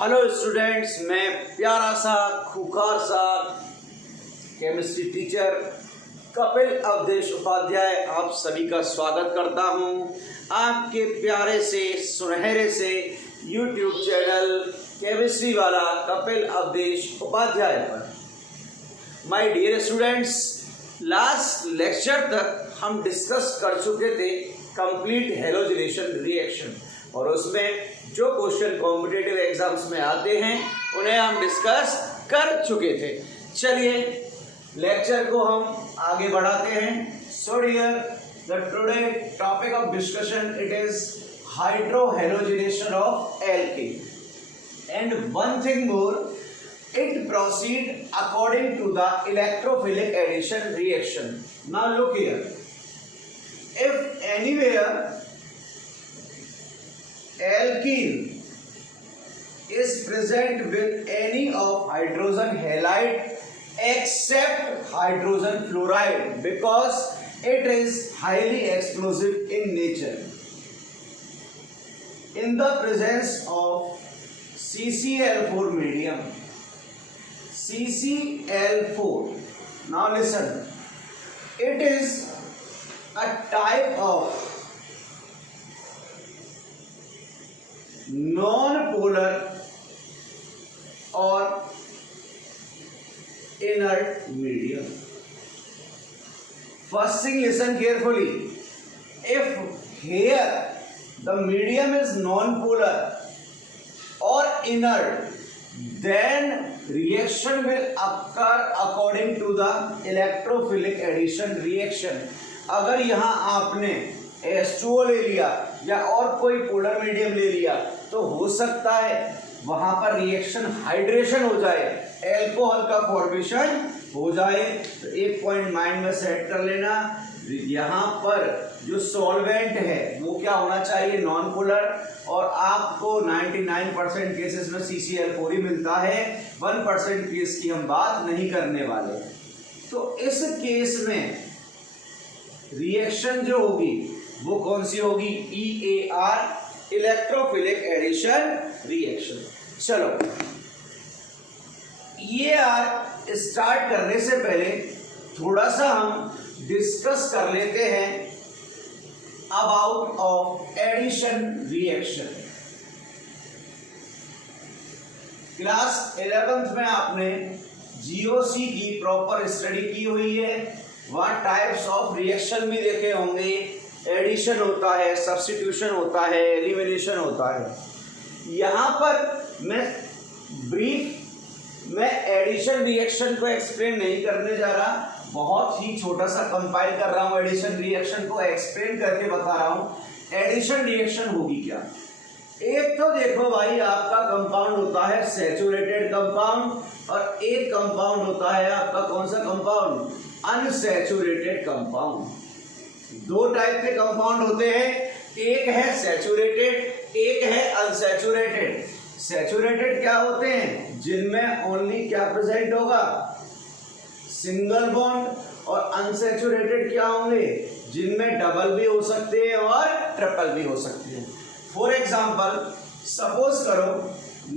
Hello students, मैं प्यारा सा खूंखार सा केमिस्ट्री टीचर कपिल अवधेश उपाध्याय आप सभी का स्वागत करता हूं आपके प्यारे से सुनहरे से यूट्यूब चैनल केमिस्ट्री वाला कपिल अवधेश उपाध्याय पर। My dear students, last lecture तक हम डिस्कस कर चुके थे कंप्लीट हैलोजिनेशन रिएक्शन और उसमें जो क्वेश्चन कॉम्पिटिटिव एग्जाम्स में आते हैं उन्हें हम डिस्कस कर चुके थे। चलिए लेक्चर को हम आगे बढ़ाते हैं। So dear, the today topic of discussion it is hydrohalogenation of alkene and one thing more, it proceed according to the electrophilic addition reaction. Now look here, if anywhere alkene is present with any of hydrogen halide except hydrogen fluoride because it is highly explosive in nature, in the presence of CCl4 medium, CCl4. Now listen, it is a type of non-polar or inert medium. First thing, listen carefully. If here the medium is non-polar or inert, then reaction will occur according to the electrophilic addition reaction. अगर यहाँ आपने H2O ले लिया या और कोई polar medium ले लिया तो हो सकता है वहां पर रिएक्शन हाइड्रेशन हो जाए, एल्कोहल का फॉर्मेशन हो जाए। तो एक पॉइंट माइंड में सेट कर लेना, यहाँ पर जो सॉल्वेंट है वो क्या होना चाहिए, नॉन पोलर, और आपको 99% केसेस में CCl4 ही मिलता है, 1% केस की हम बात नहीं करने वाले। तो इस केस में रिएक्शन जो होगी वो कौन सी होगी, EAR, इलेक्ट्रोफिलिक एडिशन रिएक्शन। चलो EAR स्टार्ट करने से पहले थोड़ा सा हम डिस्कस कर लेते हैं about of addition reaction. Class 11th में आपने GOC की प्रॉपर स्टडी की हुई है, वहां टाइप्स ऑफ रिएक्शन भी देखे होंगे, एडिशन होता है, सब्स्टिट्यूशन होता है, एलिमिनेशन होता है। यहां पर मैं ब्रीफ में एडिशन रिएक्शन को एक्सप्लेन नहीं करने जा रहा, बहुत ही छोटा सा कंपाइल कर रहा हूं, एडिशन रिएक्शन को एक्सप्लेन करके बता रहा हूं एडिशन रिएक्शन होगी क्या। एक तो देखो भाई, आपका कंपाउंड होता है सैचुरेटेड कंपाउंड और एक कंपाउंड होता है आपका कौन सा कंपाउंड, अनसैचुरेटेड कंपाउंड। दो टाइप के कंपाउंड होते हैं, एक है सैचुरेटेड, एक है अनसैचुरेटेड। सैचुरेटेड क्या होते हैं, जिनमें ओनली क्या प्रेजेंट होगा, सिंगल बॉन्ड, और अनसैचुरेटेड क्या होंगे, जिनमें डबल भी हो सकते हैं और ट्रिपल भी हो सकते हैं। फॉर एग्जांपल, सपोज करो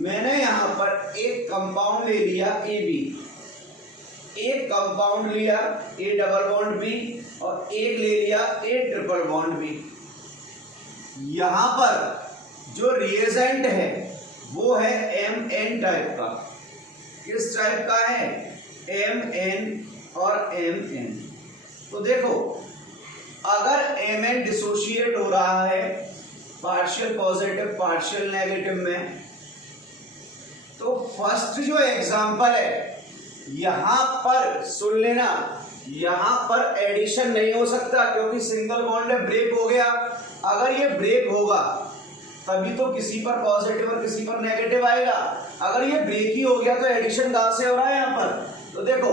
मैंने यहां पर एक कंपाउंड ले लिया AB, एक कंपाउंड लिया A डबल बॉन्ड B और एक ले लिया A ट्रिपल बॉन्ड B। यहां पर जो रिएजेंट है वो है Mn टाइप का। किस टाइप का है, Mn और Mn। तो देखो, अगर Mn डिसोशिएट हो रहा है पार्शियल पॉजिटिव पार्शियल नेगेटिव में, तो फर्स्ट जो एग्जांपल है यहां पर सुन लेना, यहां पर एडिशन नहीं हो सकता क्योंकि सिंगल बॉन्ड में ब्रेक हो गया। अगर ये ब्रेक होगा तभी तो किसी पर पॉजिटिव और किसी पर नेगेटिव आएगा। अगर ये ब्रेक ही हो गया तो एडिशन कहां से हो रहा है यहां पर। तो देखो,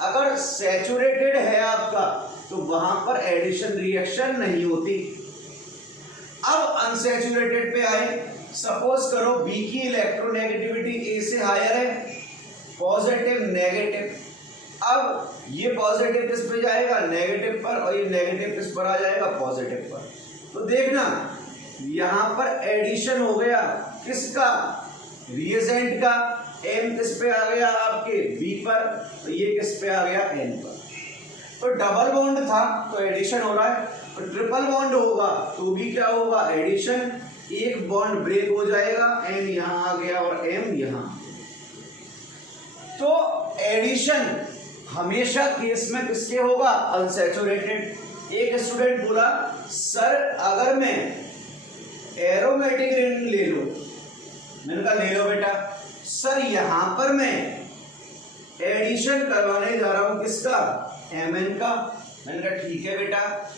अगर सैचुरेटेड है आपका तो वहां पर एडिशन रिएक्शन नहीं होती। अब अनसैचुरेटेड पे आए, सपोज करो B की इलेक्ट्रोनेगेटिविटी A से हायर है, पॉजिटिव नेगेटिव। अब ये पॉजिटिव किस पे जाएगा, नेगेटिव पर, और ये नेगेटिव किस पर आ जाएगा, पॉजिटिव पर। तो देखना यहां पर एडिशन हो गया किसका, रिएजेंट का, M किस पे आ गया आपके B पर, तो ये किस पे आ गया N पर। तो डबल बॉन्ड था तो एडिशन हो रहा है, और ट्रिपल बॉन्ड होगा तो भी क्या होगा, एडिशन। एक बॉन्ड ब्रेक हो जाएगा, N यहां आ गया और M यहां। तो एडिशन हमेशा केस में किसके होगा, अनसैचुरेटेड। एक स्टूडेंट बोला सर अगर मैं एरोमेटिक रिंग ले लूं, मैंने कहा ले लो बेटा। सर यहां पर मैं एडिशन करवाने जा रहा हूं किसका, Mn का। मैंने कहा ठीक है बेटा।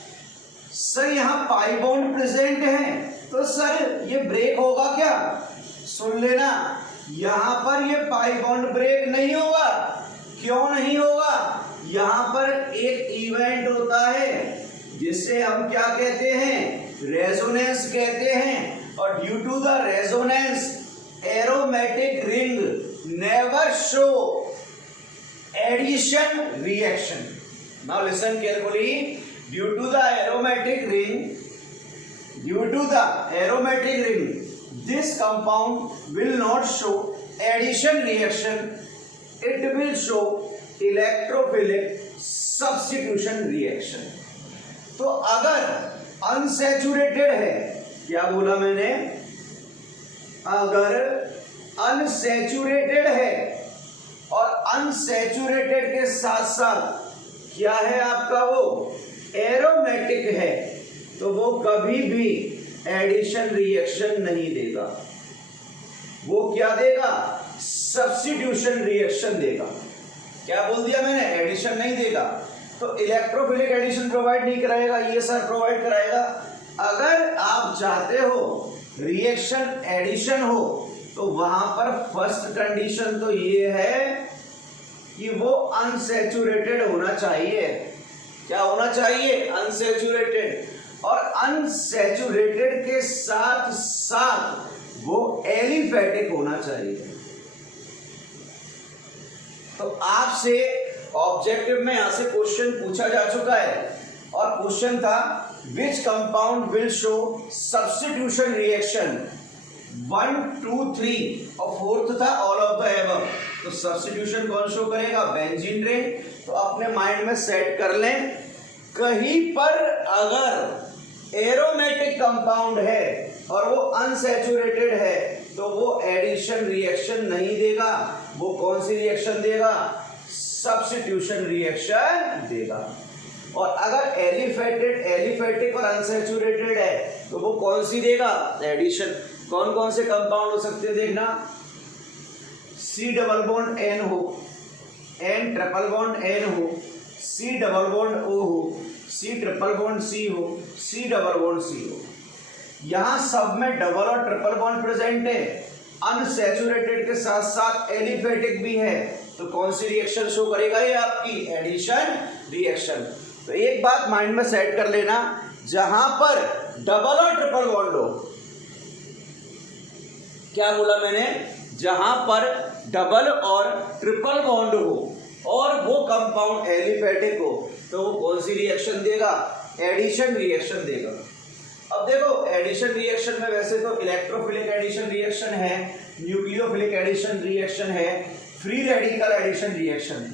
सर यहां पाई बॉन्ड प्रेजेंट है तो सर ये ब्रेक होगा क्या, सुन लेना, यहां पर ये पाई बॉन्ड ब्रेक नहीं होगा। क्यों नहीं होगा, यहां पर एक इवेंट होता है जिसे हम क्या कहते हैं, रेजोनेंस कहते हैं। और due to the resonance aromatic ring never show addition reaction. Now listen carefully, due to the aromatic ring this compound will not show addition reaction, it will show electrophilic substitution reaction। तो अगर unsaturated है, क्या बोला मैंने, अगर unsaturated है और unsaturated के साथ साथ क्या है आपका, वो एरोमेटिक है, तो वो कभी भी एडिशन रिएक्शन नहीं देगा। वो क्या देगा, सब्स्टिट्यूशन रिएक्शन देगा। क्या बोल दिया मैंने, एडिशन नहीं देगा। तो इलेक्ट्रोफिलिक एडिशन प्रोवाइड नहीं कराएगा, ये सर प्रोवाइड कराएगा। अगर आप चाहते हो रिएक्शन एडिशन हो तो वहां पर फर्स्ट कंडीशन तो ये है कि वो अनसैचुरेटेड होना चाहिए। क्या होना चाहिए, अनसैचुरेटेड। और अनसैचुरेटेड के साथ साथ वो एलिफेटिक होना चाहिए। तो आपसे ऑब्जेक्टिव में यहां से क्वेश्चन पूछा जा चुका है, और क्वेश्चन था which compound will show substitution reaction 1, 2, 3 और फोर्थ था ऑल ऑफ द एबव। तो सब्स्टिट्यूशन कौन शो करेगा, बेंजीन रिंग। तो अपने माइंड में सेट कर लें, कहीं पर अगर एरोमेटिक कंपाउंड है और वो अनसैचुरेटेड है तो वो एडिशन रिएक्शन नहीं देगा। वो कौन सी रिएक्शन देगा, सब्स्टिट्यूशन रिएक्शन देगा। और अगर एलिफेटिक और अनसैचुरेटेड है तो वो कौन सी देगा, एडिशन। कौन कौन से कंपाउंड हो सकते हैं देखना, C डबल बॉन्ड N हो, N ट्रिपल बॉन्ड N हो, C डबल बॉन्ड O हो, C ट्रिपल बॉन्ड C हो, C डबल बॉन्ड C हो। यहां सब में डबल और ट्रिपल बॉन्ड प्रेजेंट है, अनसैचुरेटेड के साथ साथ एलिफेटिक भी है। तो कौन सी रिएक्शन शो करेगा, ये आपकी एडिशन रिएक्शन। तो एक बात माइंड में सेट कर लेना, जहां पर डबल और ट्रिपल बॉन्ड हो, क्या बोला मैंने, जहां पर डबल और ट्रिपल बॉन्ड हो और वो कंपाउंड एलिफेटिक हो तो वो कौन सी रिएक्शन देगा, एडिशन रिएक्शन देगा। अब देखो एडिशन रिएक्शन में वैसे तो इलेक्ट्रोफिलिक एडिशन रिएक्शन है, न्यूक्लियोफिलिक एडिशन रिएक्शन है, फ्री रेडिकल एडिशन रिएक्शन है,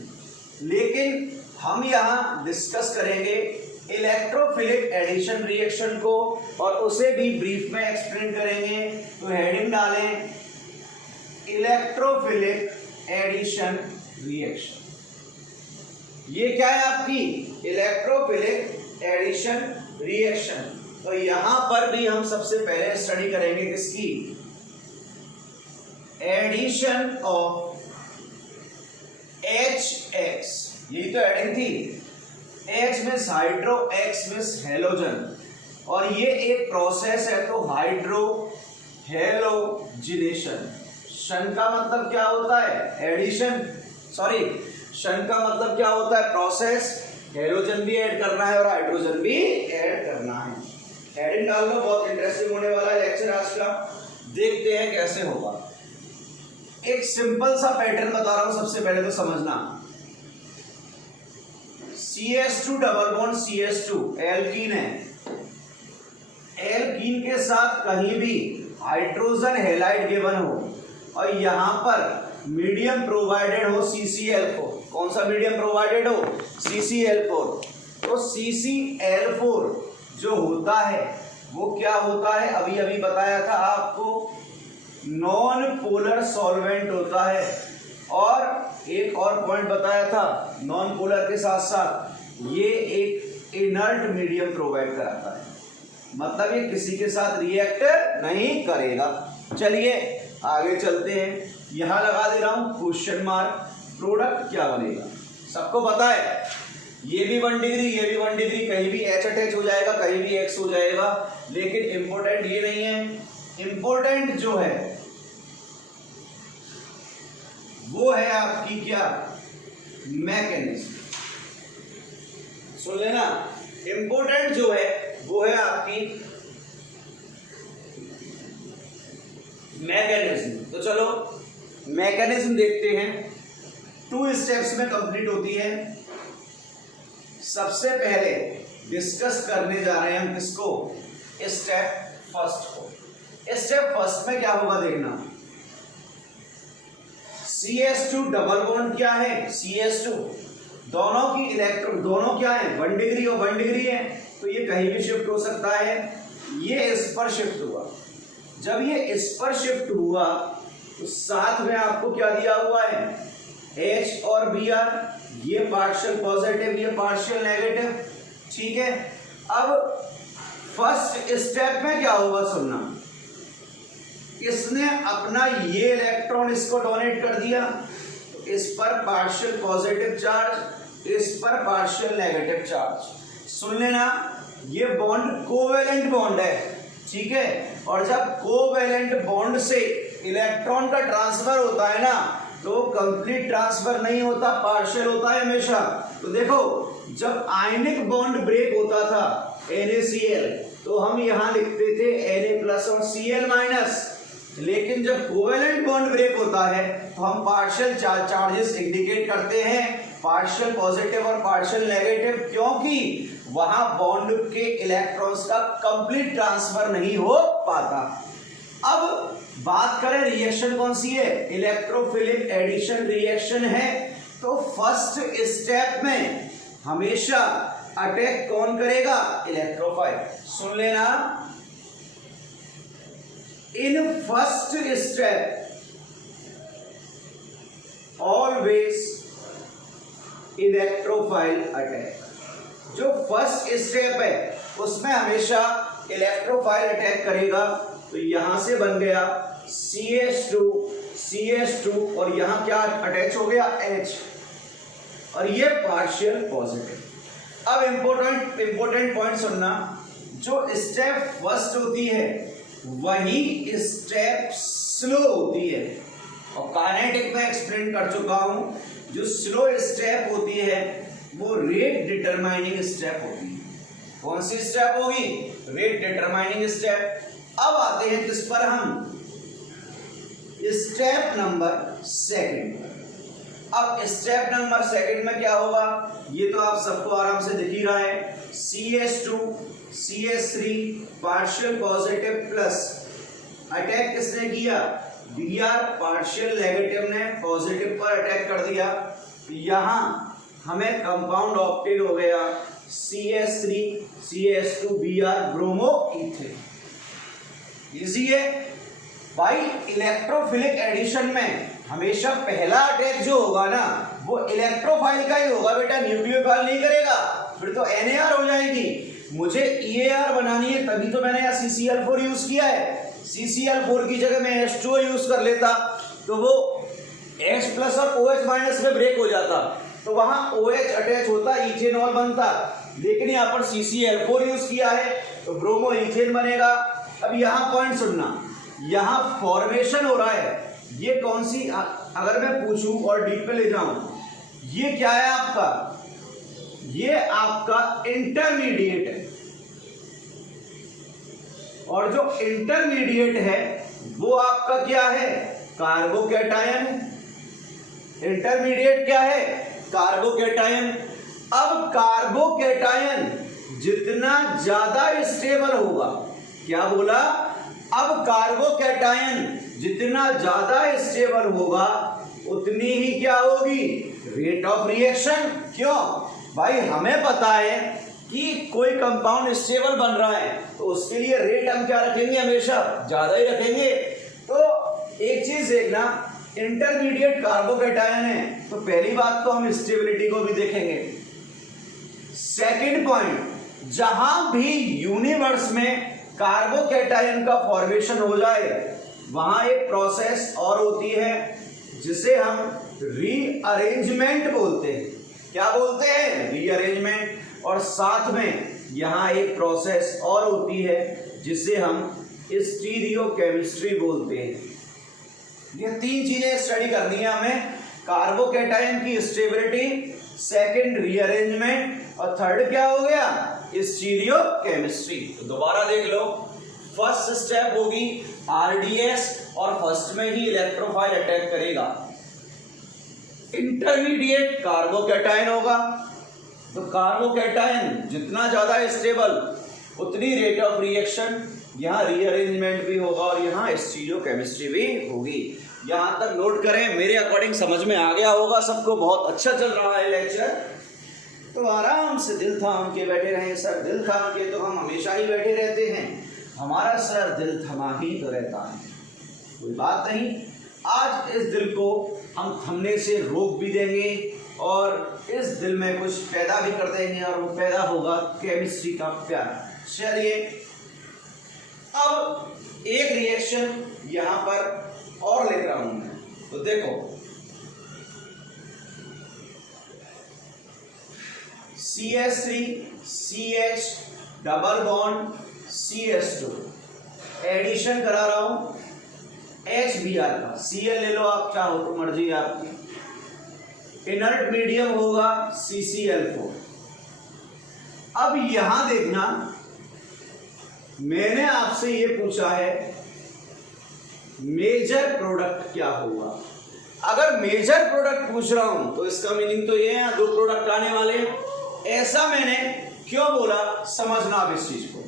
लेकिन हम यहाँ डिस्कस करेंगे इलेक्ट्रोफिलिक एडिशन रिएक्शन को और उसे भी ब्रीफ में एक्सप्लेन करेंगे। तो हेडिंग डालें इलेक्ट्रोफिलिक एडिशन रिएक्शन। ये क्या है आपकी, इलेक्ट्रोफिलिक एडिशन रिएक्शन। तो यहां पर भी हम सबसे पहले स्टडी करेंगे किसकी, एडिशन ऑफ HX। यही तो एडिंग थी, H means hydro, X means halogen, और ये एक प्रोसेस है तो हाइड्रो हेलोजिनेशन। शन का मतलब क्या होता है, एडिशन, सॉरी शन का मतलब क्या होता है, प्रोसेस। हेलोजन भी ऐड करना है और हाइड्रोजन भी ऐड करना है। हेडिंग डाल लो, बहुत इंटरेस्टिंग होने वाला है लेक्चर आज का। देखते हैं कैसे होगा। एक सिंपल सा पैटर्न बता रहा हूं, सबसे पहले तो समझना। CH2 double bond CH2 alkene है, एल्कीन के साथ कहीं भी हाइड्रोजन हैलाइड गिवन हो और यहां पर मीडियम प्रोवाइडेड हो CCl4। कौन सा मीडियम प्रोवाइडेड हो? CCl4। तो CCl4 जो होता है वो क्या होता है? अभी अभी बताया था आपको, नॉन पोलर सॉल्वेंट होता है। और एक और पॉइंट बताया था, नॉन पोलर के साथ साथ ये एक इनर्ट मीडियम प्रोवाइड कराता है, मतलब ये किसी के साथ रिएक्ट नहीं करेगा। चलिए आगे चलते हैं। यहां लगा दे रहा हूं क्वेश्चन मार्क। प्रोडक्ट क्या बनेगा सबको पता है, ये भी 1 डिग्री, ये भी 1 डिग्री, कहीं भी H अटैच हो जाएगा, कहीं भी X हो जाएगा, लेकिन इंपॉर्टेंट ये नहीं है। इंपॉर्टेंट जो है वो है आपकी क्या? मैकेनिज्म। सुन लेना, इंपॉर्टेंट जो है वो है आपकी मैकेनिज्म। तो चलो मैकेनिज्म देखते हैं। 2 स्टेप्स में कंप्लीट होती है। सबसे पहले डिस्कस करने जा रहे हैं हम किसको? स्टेप फर्स्ट को। स्टेप फर्स्ट में क्या होगा देखना, CH2 डबल बॉन्ड क्या है? CH2 दोनों की इलेक्ट्रॉन दोनों क्या है? 1 डिग्री और 1 डिग्री है, तो ये कहीं भी शिफ्ट हो सकता है। ये इस पर शिफ्ट हुआ, जब ये इस पर शिफ्ट हुआ तो साथ में आपको क्या दिया हुआ है? H और Br, ये पार्शियल पॉजिटिव, ये पार्शियल नेगेटिव, ठीक है। अब फर्स्ट स्टेप में क्या होगा सुनना, इसने अपना ये इलेक्ट्रॉन इसको डोनेट कर दिया, तो इस पर पार्शियल पॉजिटिव चार्ज, इस पर पार्शियल नेगेटिव चार्ज। सुन लेना, ये बॉन्ड कोवेलेंट बॉन्ड है, ठीक है। और जब कोवेलेंट बॉन्ड से इलेक्ट्रॉन का ट्रांसफर होता है ना, तो कंप्लीट ट्रांसफर नहीं होता, पार्शियल होता है हमेशा। तो देखो, जब आयनिक बॉन्ड ब्रेक होता था NaCl, तो हम यहां लिखते थे Na+ और Cl-, लेकिन जब कोवेलेंट बॉन्ड ब्रेक होता है तो हम पार्शियल चार्जेस इंडिकेट करते हैं, पार्शियल पॉजिटिव और पार्शियल नेगेटिव, क्योंकि वहां बॉन्ड के इलेक्ट्रॉन्स का कंप्लीट ट्रांसफर नहीं हो पाता। अब बात करें रिएक्शन कौन सी है? इलेक्ट्रोफिलिक एडिशन रिएक्शन है। तो फर्स्ट स्टेप में हमेशा अटैक कौन करेगा? इलेक्ट्रोफाइल। सुन लेना, in first step always electrophile attack. जो फर्स्ट स्टेप है उसमें हमेशा इलेक्ट्रोफाइल अटैक करेगा। तो यहां से बन गया CH2 और यहां क्या अटैच हो गया? H, और ये पार्शियल पॉजिटिव। अब इंपॉर्टेंट पॉइंट सुनना, जो स्टेप फर्स्ट होती है वही स्टेप स्लो होती है, और काइनेटिक में एक्सप्लेन कर चुका हूं। जो स्लो स्टेप होती है वो रेट डिटरमाइनिंग स्टेप होती है। कौन सी स्टेप होगी? Rate determining step. अब आते हैं किस पर हम? Step number second. अब स्टेप नंबर सेकंड में क्या होगा ये तो आप सबको आराम से दिख ही रहा है। CH2 CH3 partial positive plus attack किसने किया? Br पार्शियल नेगेटिव ने पॉजिटिव पर अटैक कर दिया। यहां हमें कंपाउंड ऑप्टेन हो गया CH3 CH2 Br bromo ethane. Easy है भाई। इलेक्ट्रोफिलिक एडिशन में हमेशा पहला अटैक जो होगा ना वो इलेक्ट्रोफाइल का ही होगा बेटा, न्यूक्लियोफाइल नहीं करेगा, फिर तो NAR हो जाएगी। मुझे EAR बनानी है, तभी तो मैंने यहाँ CCl4 यूज किया है। CCl4 की जगह मैं H2O यूज कर लेता तो वो H+ और OH- में ब्रेक हो जाता, तो वहां OH अटैच होता, इथेनॉल बनता, लेकिन यहाँ पर CCl4 यूज किया है तो ब्रोमो इथेन बनेगा। अब यहाँ पॉइंट सुनना, यहाँ फॉर्मेशन हो रहा है, ये कौन सी, अगर मैं पूछूं और डीप पे ले जाऊं, ये क्या है आपका? ये आपका इंटरमीडिएट है, और जो इंटरमीडिएट है वो आपका क्या है? कार्बोकैटायन। इंटरमीडिएट क्या है? कार्बोकैटायन। अब कार्बोकैटायन जितना ज्यादा स्टेबल होगा, क्या बोला? अब कार्बोकैटायन जितना ज्यादा स्टेबल होगा उतनी ही क्या होगी, रेट ऑफ रिएक्शन। क्यों भाई, हमें पता है कि कोई कंपाउंड स्टेबल बन रहा है तो उसके लिए रेट हम क्या रखेंगे, हमेशा ज्यादा ही रखेंगे। तो एक चीज देखना, इंटरमीडिएट कार्बोकैटायन है तो पहली बात तो हम स्टेबिलिटी को भी देखेंगे। सेकंड पॉइंट, जहां भी यूनिवर्स में कार्बोकैटायन का फॉर्मेशन हो जाए वहां एक प्रोसेस और होती है जिसे हम रीअरेंजमेंट बोलते हैं। क्या बोलते हैं, रीअरेंजमेंट। और साथ में यहां एक प्रोसेस और होती है जिसे हम स्टीरियोकेमिस्ट्री बोलते हैं। ये तीन चीजें स्टडी करनी है हमें, कार्बोकैटायन की स्टेबिलिटी, सेकंड रीअरेंजमेंट और थर्ड क्या हो गया, स्टीरियोकेमिस्ट्री। तो दोबारा देख लो, फर्स्ट स्टेप होगी आरडीएस और फर्स्ट में ही इलेक्ट्रोफाइल अटैक करेगा। इंटरमीडिएट कार्बोकैटायन होगा तो कार्बोकैटायन जितना ज्यादा स्टेबल उतनी रेट ऑफ रिएक्शन, यहाँ रीअरेंजमेंट भी होगा और यहाँ स्टीरियोकेमिस्ट्री भी होगी। यहाँ तक नोट करें, मेरे अकॉर्डिंग समझ में आ गया होगा सबको, बहुत अच्छा चल रहा है लेक्चर। तो आराम से दिल थाम के बैठे रहें सर, दिल थाम के तो हम हमेशा ही बैठे रहते हैं, हमारा सर दिल थमा ही तो रहता है, कोई बात नहीं। आज इस दिल को हम थमने से रोक भी देंगे और इस दिल में कुछ पैदा भी कर देंगे और वो पैदा होगा केमिस्ट्री का प्यार। चलिए अब एक रिएक्शन यहां पर और लिख रहा हूं मैं, तो देखो CH3 CH double bond CH2 addition करा रहा हूं HBr का, Cl ले लो आप, चाहो तो मर्जी आपकी। इनर्ट मीडियम होगा CCl4। अब यहां देखना, मैंने आपसे ये पूछा है मेजर प्रोडक्ट क्या होगा। अगर मेजर प्रोडक्ट पूछ रहा हूं तो इसका मीनिंग तो ये है दो प्रोडक्ट आने वाले हैं। ऐसा मैंने क्यों बोला, समझना आप इस चीज को।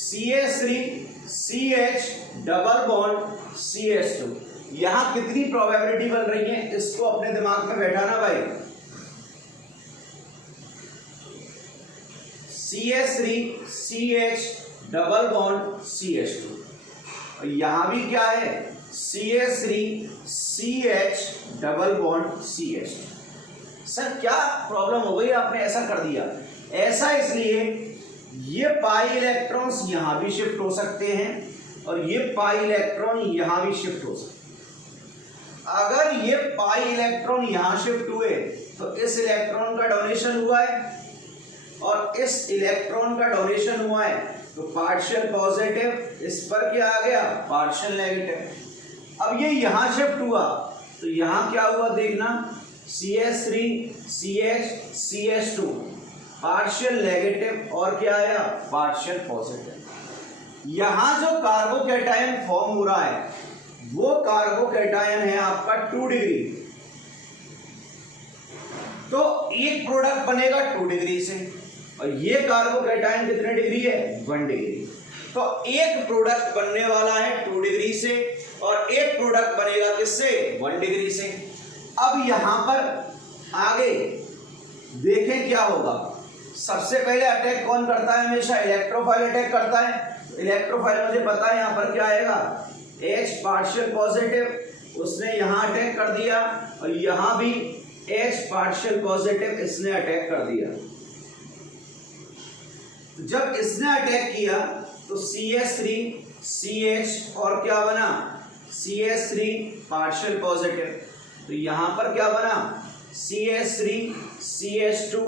CH3 CH double bond CH2, यहां कितनी प्रोबेबिलिटी बन रही है इसको अपने दिमाग में बैठाना भाई। CH3 CH double bond CH2, यहां भी क्या है CH3 CH double bond CH2। Sir क्या प्रॉब्लम हो गई, आपने ऐसा कर दिया? ऐसा इसलिए ये पाई इलेक्ट्रॉन्स यहां भी शिफ्ट हो सकते हैं और ये पाई इलेक्ट्रॉन यहां भी शिफ्ट हो सकते हैं। अगर ये पाई इलेक्ट्रॉन यहां शिफ्ट हुए तो इस इलेक्ट्रॉन का डोनेशन हुआ है और इस इलेक्ट्रॉन का डोनेशन हुआ है तो पार्शियल पॉजिटिव, इस पर क्या आ गया, पार्शियल नेगेटिव। अब ये यहां शिफ्ट हुआ तो यहां क्या हुआ देखना, CH3 CH CH2 partial negative और क्या आया, पार्शियल पॉजिटिव। यहां जो कार्बोकैटायन फॉर्म हो रहा है वो कार्बोकैटायन है आपका 2 डिग्री, तो एक प्रोडक्ट बनेगा 2 डिग्री से और ये कार्बोकैटायन कितने डिग्री है, 1 डिग्री। तो एक प्रोडक्ट बनने वाला है 2 डिग्री से और एक प्रोडक्ट बनेगा किससे, 1 डिग्री से। अब यहां पर आगे देखें क्या होगा। सबसे पहले अटैक कौन करता है, हमेशा इलेक्ट्रोफाइल अटैक करता है। इलेक्ट्रोफाइल मुझे पता है यहां पर क्या आएगा, H पार्शियल पॉजिटिव, उसने यहां अटैक कर दिया और यहां भी H पार्शियल पॉजिटिव इसने अटैक कर दिया। तो जब इसने अटैक किया तो CH3 CH और क्या बना, CH3 पार्शियल पॉजिटिव, तो यहां पर क्या बना, CH3 CH2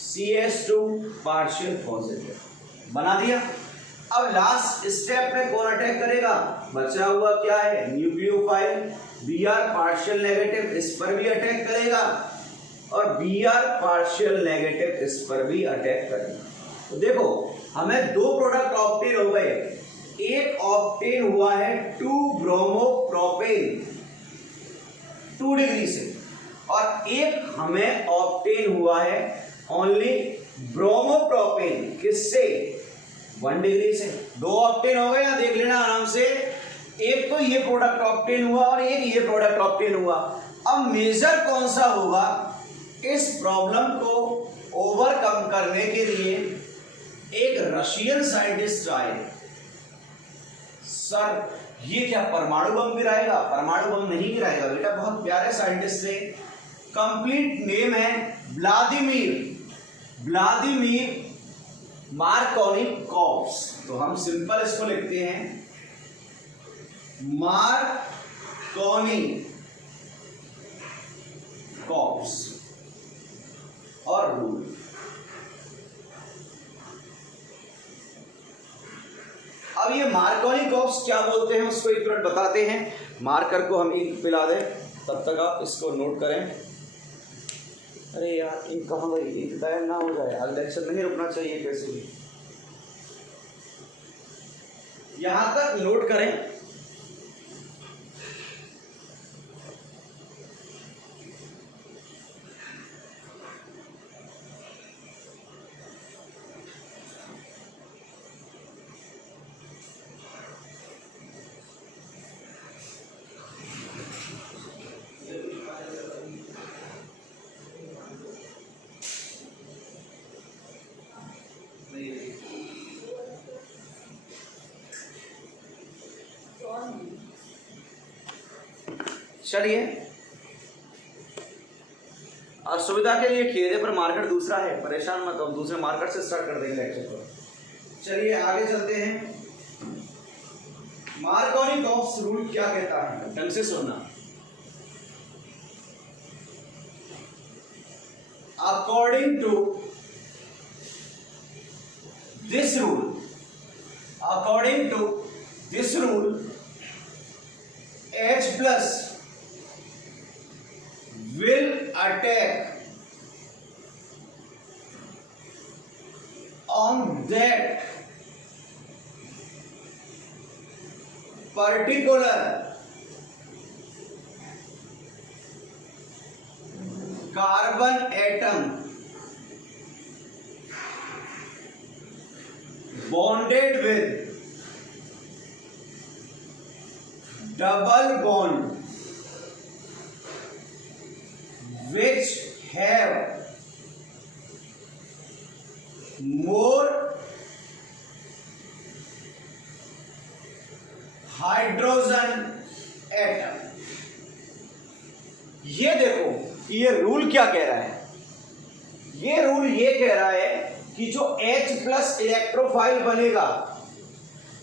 CH2 partial positive बना दिया। अब लास्ट स्टेप में कौन अटैक करेगा, बचा हुआ क्या है, न्यूक्लियोफाइल Br पार्शियल नेगेटिव, इस पर भी अटैक करेगा और Br पार्शियल नेगेटिव इस पर भी अटैक करेगा। तो देखो हमें दो प्रोडक्ट ऑब्टेन हो गए, एक ऑब्टेन हुआ है 2 ब्रोमोप्रोपेन 2 डिग्री से और एक हमें ऑब्टेन हुआ है ओनली ब्रोमोप्रोपेन, किससे, 1 डिग्री से। 2 ऑक्टेन हो गए, यहाँ देख लेना आराम से। एक तो ये प्रोडक्ट ऑक्टेन हुआ और एक ये प्रोडक्ट ऑक्टेन हुआ। अब मेजर कौन सा होगा? इस प्रॉब्लम को ओवरकम करने के लिए एक रशियन साइंटिस्ट आए। सर ये क्या परमाणु बम गिराएगा? परमाणु बम नहीं गिराएगा बेटा, बहुत प्यारे साइंटिस्ट से। कंप्लीट नेम है व्लादिमीर मार्कोनिकोव्स। तो हम सिंपल इसको लिखते हैं मार्कोनिकोव्स और रूल। अब ये मार्कोनिकोव्स क्या बोलते हैं उसको एक मिनट बताते हैं। मार्कर को हम इंक पिला दें, तब तक आप इसको नोट करें। अरे यार इंक कहाँ गई? इंक गायब ना हो जाए, आज लेक्चर नहीं रुकना चाहिए कैसे भी। यहां तक नोट करें। चलिए, और सुविधा के लिए खेद है पर मार्कर दूसरा है, परेशान मत हो, दूसरे मार्कर से स्टार्ट कर देंगे लेक्चर को। चलिए आगे चलते हैं। मार्कोनिकोव्स रूल क्या कहता है, ढंग से सुनना। According to this rule H plus will attack on that particular carbon atom bonded with double bond which have more hydrogen atom। ये देखो ये रूल क्या कह रहा है? ये रूल ये कह रहा है कि जो H प्लस इलेक्ट्रोफाइल बनेगा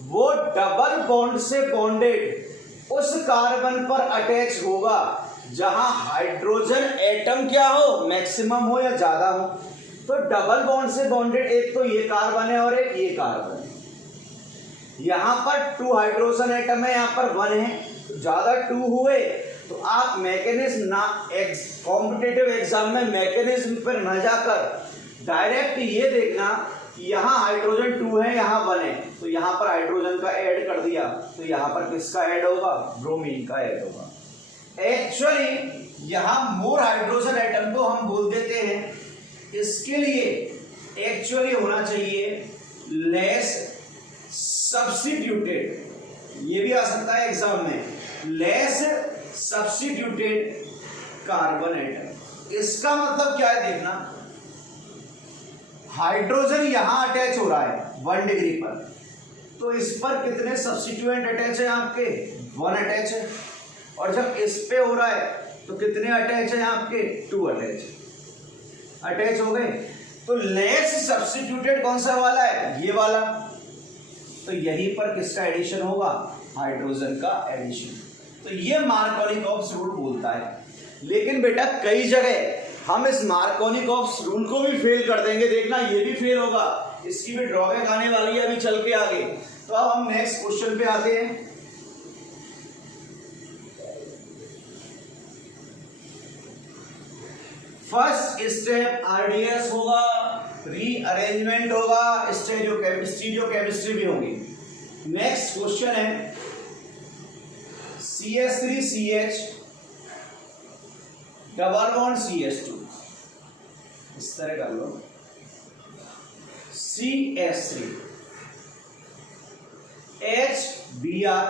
वो डबल बॉन्ड से बॉन्डेड उस कार्बन पर अटैच होगा जहां हाइड्रोजन एटम क्या हो, मैक्सिमम हो या ज्यादा हो। तो डबल बॉन्ड से बॉन्डेड एक तो ये कार्बन है और एक ये कार्बन है। यहां पर 2 हाइड्रोजन एटम है, यहां पर 1 है, तो ज्यादा 2 हुए। तो आप मैकेनिज्म ना कॉम्पिटिटिव एग्जाम में मैकेनिज्म पर न जाकर डायरेक्ट ये देखना कि यहाँ हाइड्रोजन 2 है, यहाँ 1 है, तो यहाँ पर हाइड्रोजन का ऐड कर दिया, तो यहाँ पर किसका ऐड होगा? ब्रोमीन का ऐड होगा। एक्चुअली यहाँ मोर हाइड्रोजन एटम को हम बोल देते हैं, इसके लिए एक्चुअली होना चाहिए लेस सब्स्टिट्यूटेड। ये भी आ सकता है एग्जाम में, लेस सब्स्टिट्यूटेड कार्बन एटम। इसका मतलब क्या है देखना, हाइड्रोजन यहां अटैच हो रहा है 1 डिग्री पर, तो इस पर कितने सब्स्टिट्यूएंट अटैच है? आपके 1 अटैच है। और जब इस पे हो रहा है तो कितने अटैच है? आपके 2 अटैच हो गए। तो लेस सब्स्टिट्यूटेड कौन सा वाला है? ये वाला। तो यहीं पर किसका एडिशन होगा? हाइड्रोजन का एडिशन। तो ये मार्कोनिकोव्स रूल बोलता है। लेकिन बेटा कई जगह हम इस मार्कोनिकोव्स रूल को भी फेल कर देंगे, देखना ये भी फेल होगा, इसकी भी ड्रॉबैक आने वाली है अभी चल के आगे। तो अब हम नेक्स्ट क्वेश्चन पे आते हैं। फर्स्ट स्टेप आरडीएस होगा, रीअरेंजमेंट होगा, स्टीरियोकेमिस्ट्री भी होगी। नेक्स्ट क्वेश्चन है CH3CH डबल बॉन्ड CH2, इस तरह कर लो, CH3 HBr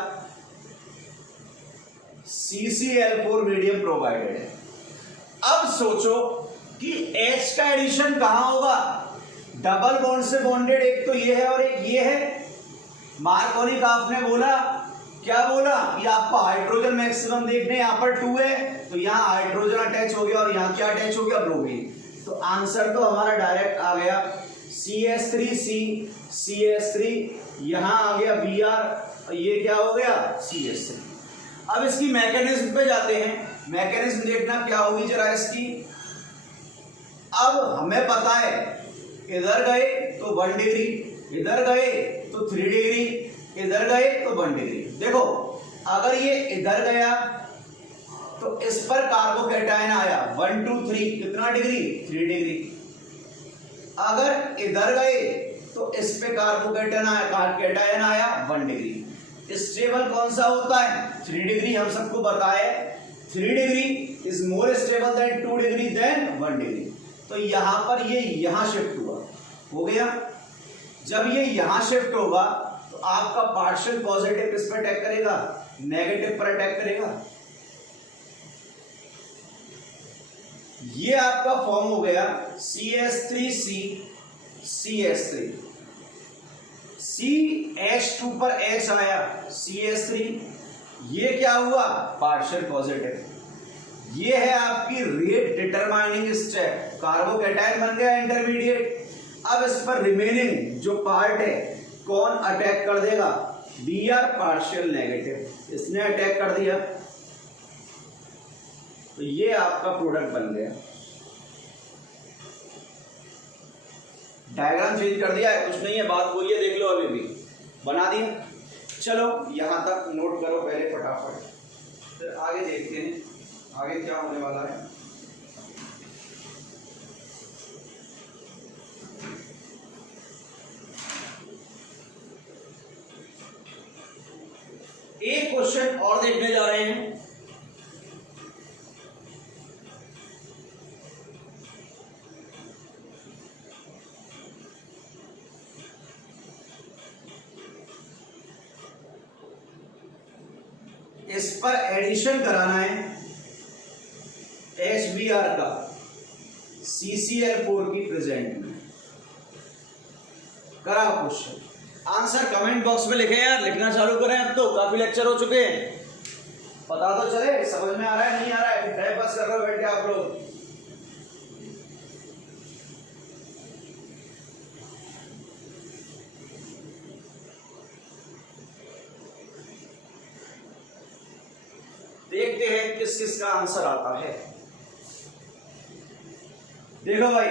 CCl4 medium provided है। अब सोचो कि H का एडिशन कहां होगा, डबल बॉन्ड से बॉन्डेड, एक तो ये है और एक ये है। मार्कोनी का आपने बोला, क्या बोला कि आपको हाइड्रोजन मैक्सिमम देखने, यहां पर 2 है तो यहां हाइड्रोजन अटैच हो गया और यहां क्या अटैच हो गया, ब्रोमीन। तो आंसर तो हमारा डायरेक्ट आ गया CH3C CH3, यहां आ गया Br, ये क्या हो गया CH3। अब इसकी मैकेनिज्म पे जाते हैं, मैकेनिज्म देखना क्या होगी जरा इसकी। अब हमें पता है इधर गए तो 1 डिग्री, इधर गए तो 3 डिग्री, इधर गए तो 1 डिग्री। देखो अगर ये इधर गया तो इस पर कार्बोकैटायन आया 1 2 3, कितना डिग्री, 3 डिग्री। अगर इधर गए तो इस पे कार्बोकैटायन आया 1 डिग्री। स्टेबल कौन सा होता है, 3 डिग्री, हम सबको बताए 3 degree is more stable than 2 degree than 1 degree. तो यहां पर ये यहां शिफ्ट हुआ, हो गया। जब ये यहां शिफ्ट होगा तो आपका पार्शियल पॉजिटिव किस पर अटैक करेगा, नेगेटिव पर अटैक करेगा। ये आपका फॉर्म हो गया CH3C CH3, CH2 पर H आया CH3, ये क्या हुआ पार्शियल पॉजिटिव। ये है आपकी रेट डिटरमाइनिंग स्टेप, कार्बोकैटायन बन गया इंटरमीडिएट। अब इस पर रिमेनिंग जो पार्ट है कौन अटैक कर देगा, Br पार्शियल नेगेटिव, इसने अटैक कर दिया तो ये आपका प्रोडक्ट बन गया। डायग्राम चेंज कर दिया है, कुछ नहीं है, बात वही है, देख लो अभी भी बना दिया। चलो यहां तक नोट करो पहले फटाफट, फिर आगे देखते हैं आगे क्या होने वाला है। एक क्वेश्चन और देखने जा रहे हैं। इस पर एडिशन कराना है HBr का CCl4 की प्रेजेंट में। करा क्वेश्चन, आंसर कमेंट बॉक्स में लिखें यार, लिखना चालू करें। अब तो काफी लेक्चर हो चुके हैं, पता तो चले समझ में आ रहा है नहीं आ रहा है, टाइम पास कर रहे हो बैठ के आप लोग। देखते हैं किस किस का आंसर आता है। देखो भाई,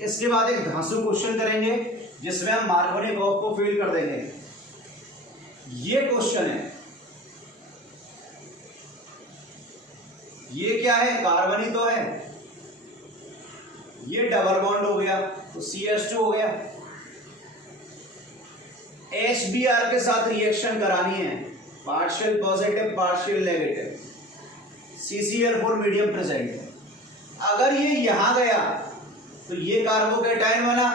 इसके बाद एक धांसू क्वेश्चन करेंगे जिसमें हम मार्कोनी गॉस को फेल कर देंगे। ये क्वेश्चन है, ये क्या है, कार्बन ही तो है, ये डबल बॉन्ड हो गया तो CH2 हो गया। HBr के साथ रिएक्शन करानी है, partial positive partial negative, CCl4 medium present है। अगर ये यहां गया तो ये कार्बोकैटायन बना,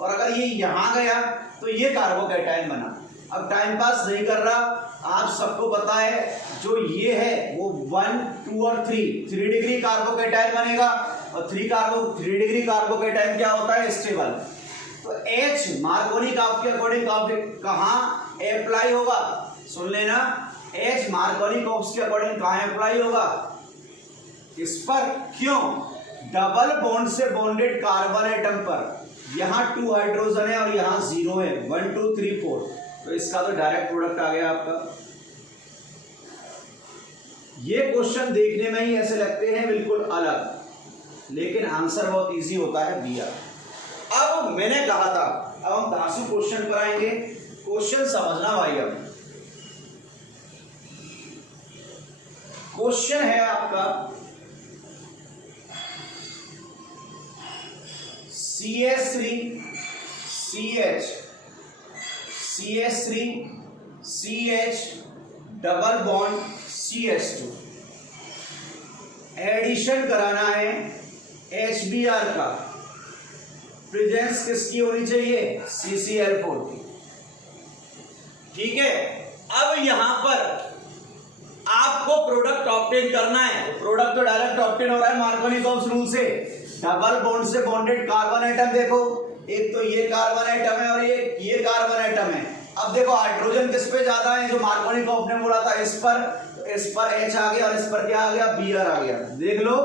और अगर ये यहां गया तो ये कार्बोकैटायन बना। अब टाइम पास नहीं कर रहा, आप सबको पता है जो ये है वो 1 2 और 3 डिग्री कार्बोकैटायन बनेगा, और 3 डिग्री कार्बोकैटायन क्या होता है, स्टेबल। तो H मार्कोनी ग्राफ के अकॉर्डिंग कहां अप्लाई होगा, सुन लेना, H मार्कोनी ग्राफ के अकॉर्डिंग कहां अप्लाई होगा, इस पर। क्यों, डबल बॉन्ड से बॉन्डेड कार्बन एटम पर यहां 2 हाइड्रोजन है और यहां 0 है, 1 2 3 4, तो इसका तो डायरेक्ट प्रोडक्ट आ गया आपका। ये क्वेश्चन देखने में ही ऐसे लगते हैं बिल्कुल अलग, लेकिन आंसर बहुत इजी होता है दिया। अब मैंने कहा था अब हम धांसू क्वेश्चन कराएंगे, क्वेश्चन समझना भाई। अब क्वेश्चन है आपका CH3 CH CH3 CH double bond CH2, addition कराना है HBr का प्रेजेंस किसकी होनी चाहिए, CCl4 की। ठीक है, अब यहां पर आपको प्रोडक्ट ऑब्टेन करना है। प्रोडक्ट तो डायरेक्ट ऑब्टेन हो रहा है मार्कोनी-कॉप्स रूल से। डबल बॉन्ड से बॉन्डेड कार्बन एटम देखो, एक तो ये कार्बन एटम है और ये कार्बन एटम है। अब देखो हाइड्रोजन किस पे ज्यादा है, जो मार्कोनी-कॉप्स ने बोला था इस पर, तो इस पर H आ गया और इस पर क्या आ गया, Br आ गया। देख लो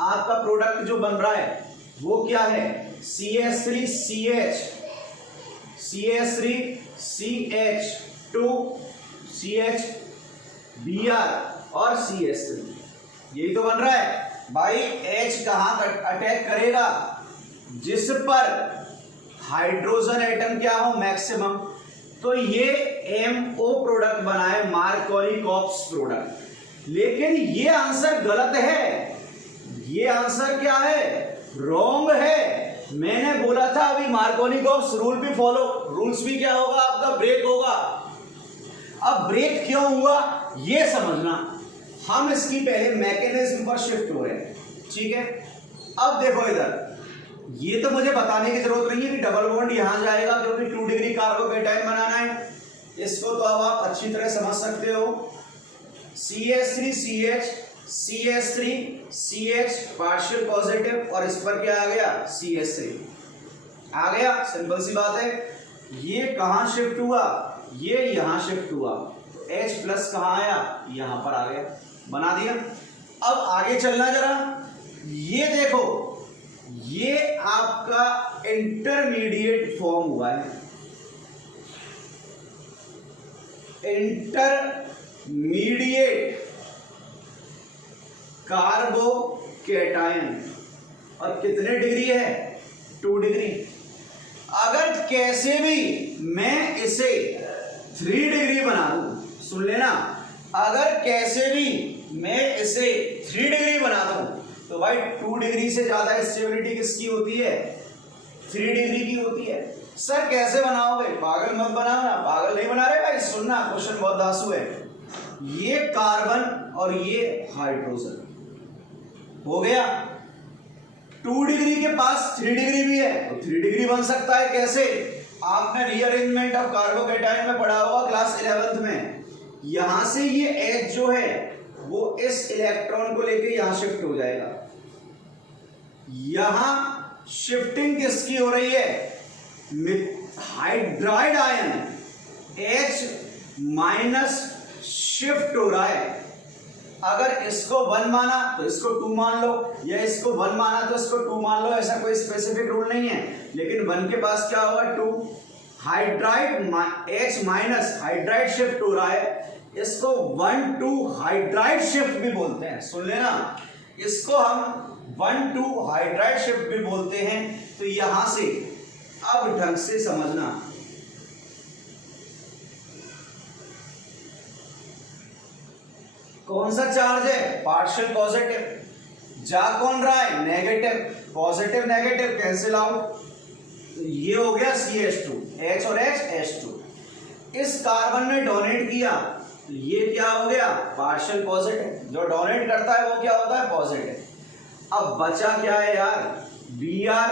आपका प्रोडक्ट जो बन रहा है वो क्या है, CH3CH, CH3CH, 2CH, Br और CH3, यही तो बन रहा है भाई। H कहां अटैक करेगा, जिस पर हाइड्रोजन एटम क्या हो, मैक्सिमम। तो ये MO प्रोडक्ट बना है, मार्कोनी-कॉप्स प्रोडक्ट। लेकिन ये आंसर गलत है, ये आंसर क्या है, रॉन्ग है। मैंने बोला था अभी मार्कोनी-कॉप्स रूल भी फॉलो, रूल्स भी क्या होगा आपका, ब्रेक होगा। अब ब्रेक क्यों हुआ ये समझना, हम इसकी पहले मैकेनिज्म पर शिफ्ट हो रहे हैं। ठीक है, अब देखो इधर, ये तो मुझे बताने की जरूरत नहीं है कि डबल बॉन्ड यहां जाएगा क्योंकि 2 डिग्री कार्बोकेटाइन बनाना है। इसको तो अब आप अच्छी तरह समझ सकते हो। CH3CH, CH3CH पार्शियल पॉजिटिव और इस पर क्या आ गया, CH3 आ गया। सिंपल सी बात है। ये कहां शिफ्ट हुआ, ये यहां शिफ्ट हुआ, तो H प्लस कहां आया, यहां पर आ गया, बना दिया। अब आगे चलना जरा, ये देखो, ये आपका इंटरमीडिएट फॉर्म हुआ है, इंटरमीडिएट कार्बोकेटायन, और कितने डिग्री है, 2 डिग्री। अगर कैसे भी मैं इसे 3 डिग्री बना दूं, सुन लेना, अगर कैसे भी मैं इसे 3 डिग्री बना दूं, तो भाई 2 डिग्री से ज्यादा स्टेबिलिटी किसकी होती है, 3 डिग्री की होती है। सर कैसे बनाओगे, पागल मत बनाना, पागल नहीं बना रहे भाई, सुनना, क्वेश्चन बहुत दासू है। ये कार्बन और ये हाइड्रोजन हो गया, 2 डिग्री के पास 3 डिग्री भी है, तो 3 डिग्री बन सकता है। कैसे, आपने रीअरेंजमेंट ऑफ कार्बोकेटाइन में पढ़ा होगा क्लास 11th में। यहां से ये H जो है वो इस इलेक्ट्रॉन को लेके यहां शिफ्ट हो जाएगा। यहां शिफ्टिंग किसकी हो रही है, hydride ion H minus shift हो रहा है। अगर इसको 1 माना तो इसको 2 मान लो, या इसको 1 माना तो इसको 2 मान लो, ऐसा कोई स्पेसिफिक रूल नहीं है। लेकिन 1 के पास क्या होगा, 2। Hydride H minus hydride shift हो रहा है, इसको 1-2 हाइड्राइड शिफ्ट भी बोलते हैं, सुन लेना, इसको हम 1-2 हाइड्राइड शिफ्ट भी बोलते हैं। तो यहां से अब ढंग से समझना, कौन सा चार्ज है, पार्शियल पॉजिटिव। जा कौन रहा है, negative. Positive negative cancel out, ये हो गया CH2, H और H H2। इस कार्बन ने डोनेट किया, ये क्या हो गया, पार्शियल पॉजिटिव। जो डोनेट करता है वो क्या होता है, पॉजिटिव। अब बचा क्या है यार, Br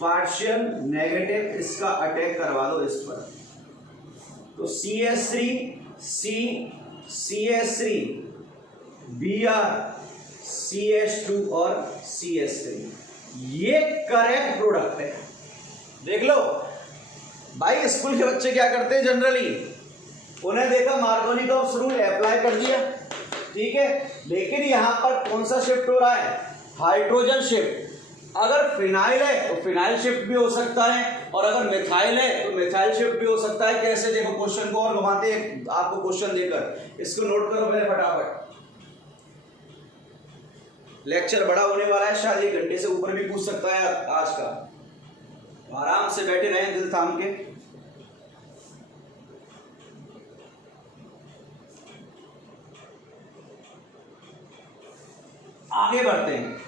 पार्शियल नेगेटिव, इसका अटैक करवा दो इस पर, तो CH3 C CH3 Br CH2 और CH3, ये करेक्ट प्रोडक्ट है। देख लो भाई, स्कूल के बच्चे क्या करते हैं जनरली, उन्हें देखा मार्कोनी-कॉप्स रूल अप्लाई कर दिया, ठीक है। लेकिन यहां पर कौन सा शिफ्ट हो रहा है, हाइड्रोजन शिफ्ट। अगर फिनाइल है तो फिनाइल शिफ्ट भी हो सकता है, और अगर मिथाइल है तो मिथाइल शिफ्ट भी हो सकता है। कैसे, देखो क्वेश्चन को और घुमाते हैं आपको क्वेश्चन देकर, इसको नोट करो पहले फटाफट। लेक्चर बड़ा होने वाला है, शायद 1 घंटे से ऊपर भी पूछ सकता है आज का। आराम से बैठे रहें दिल थाम के। आगे बढ़ते हैं,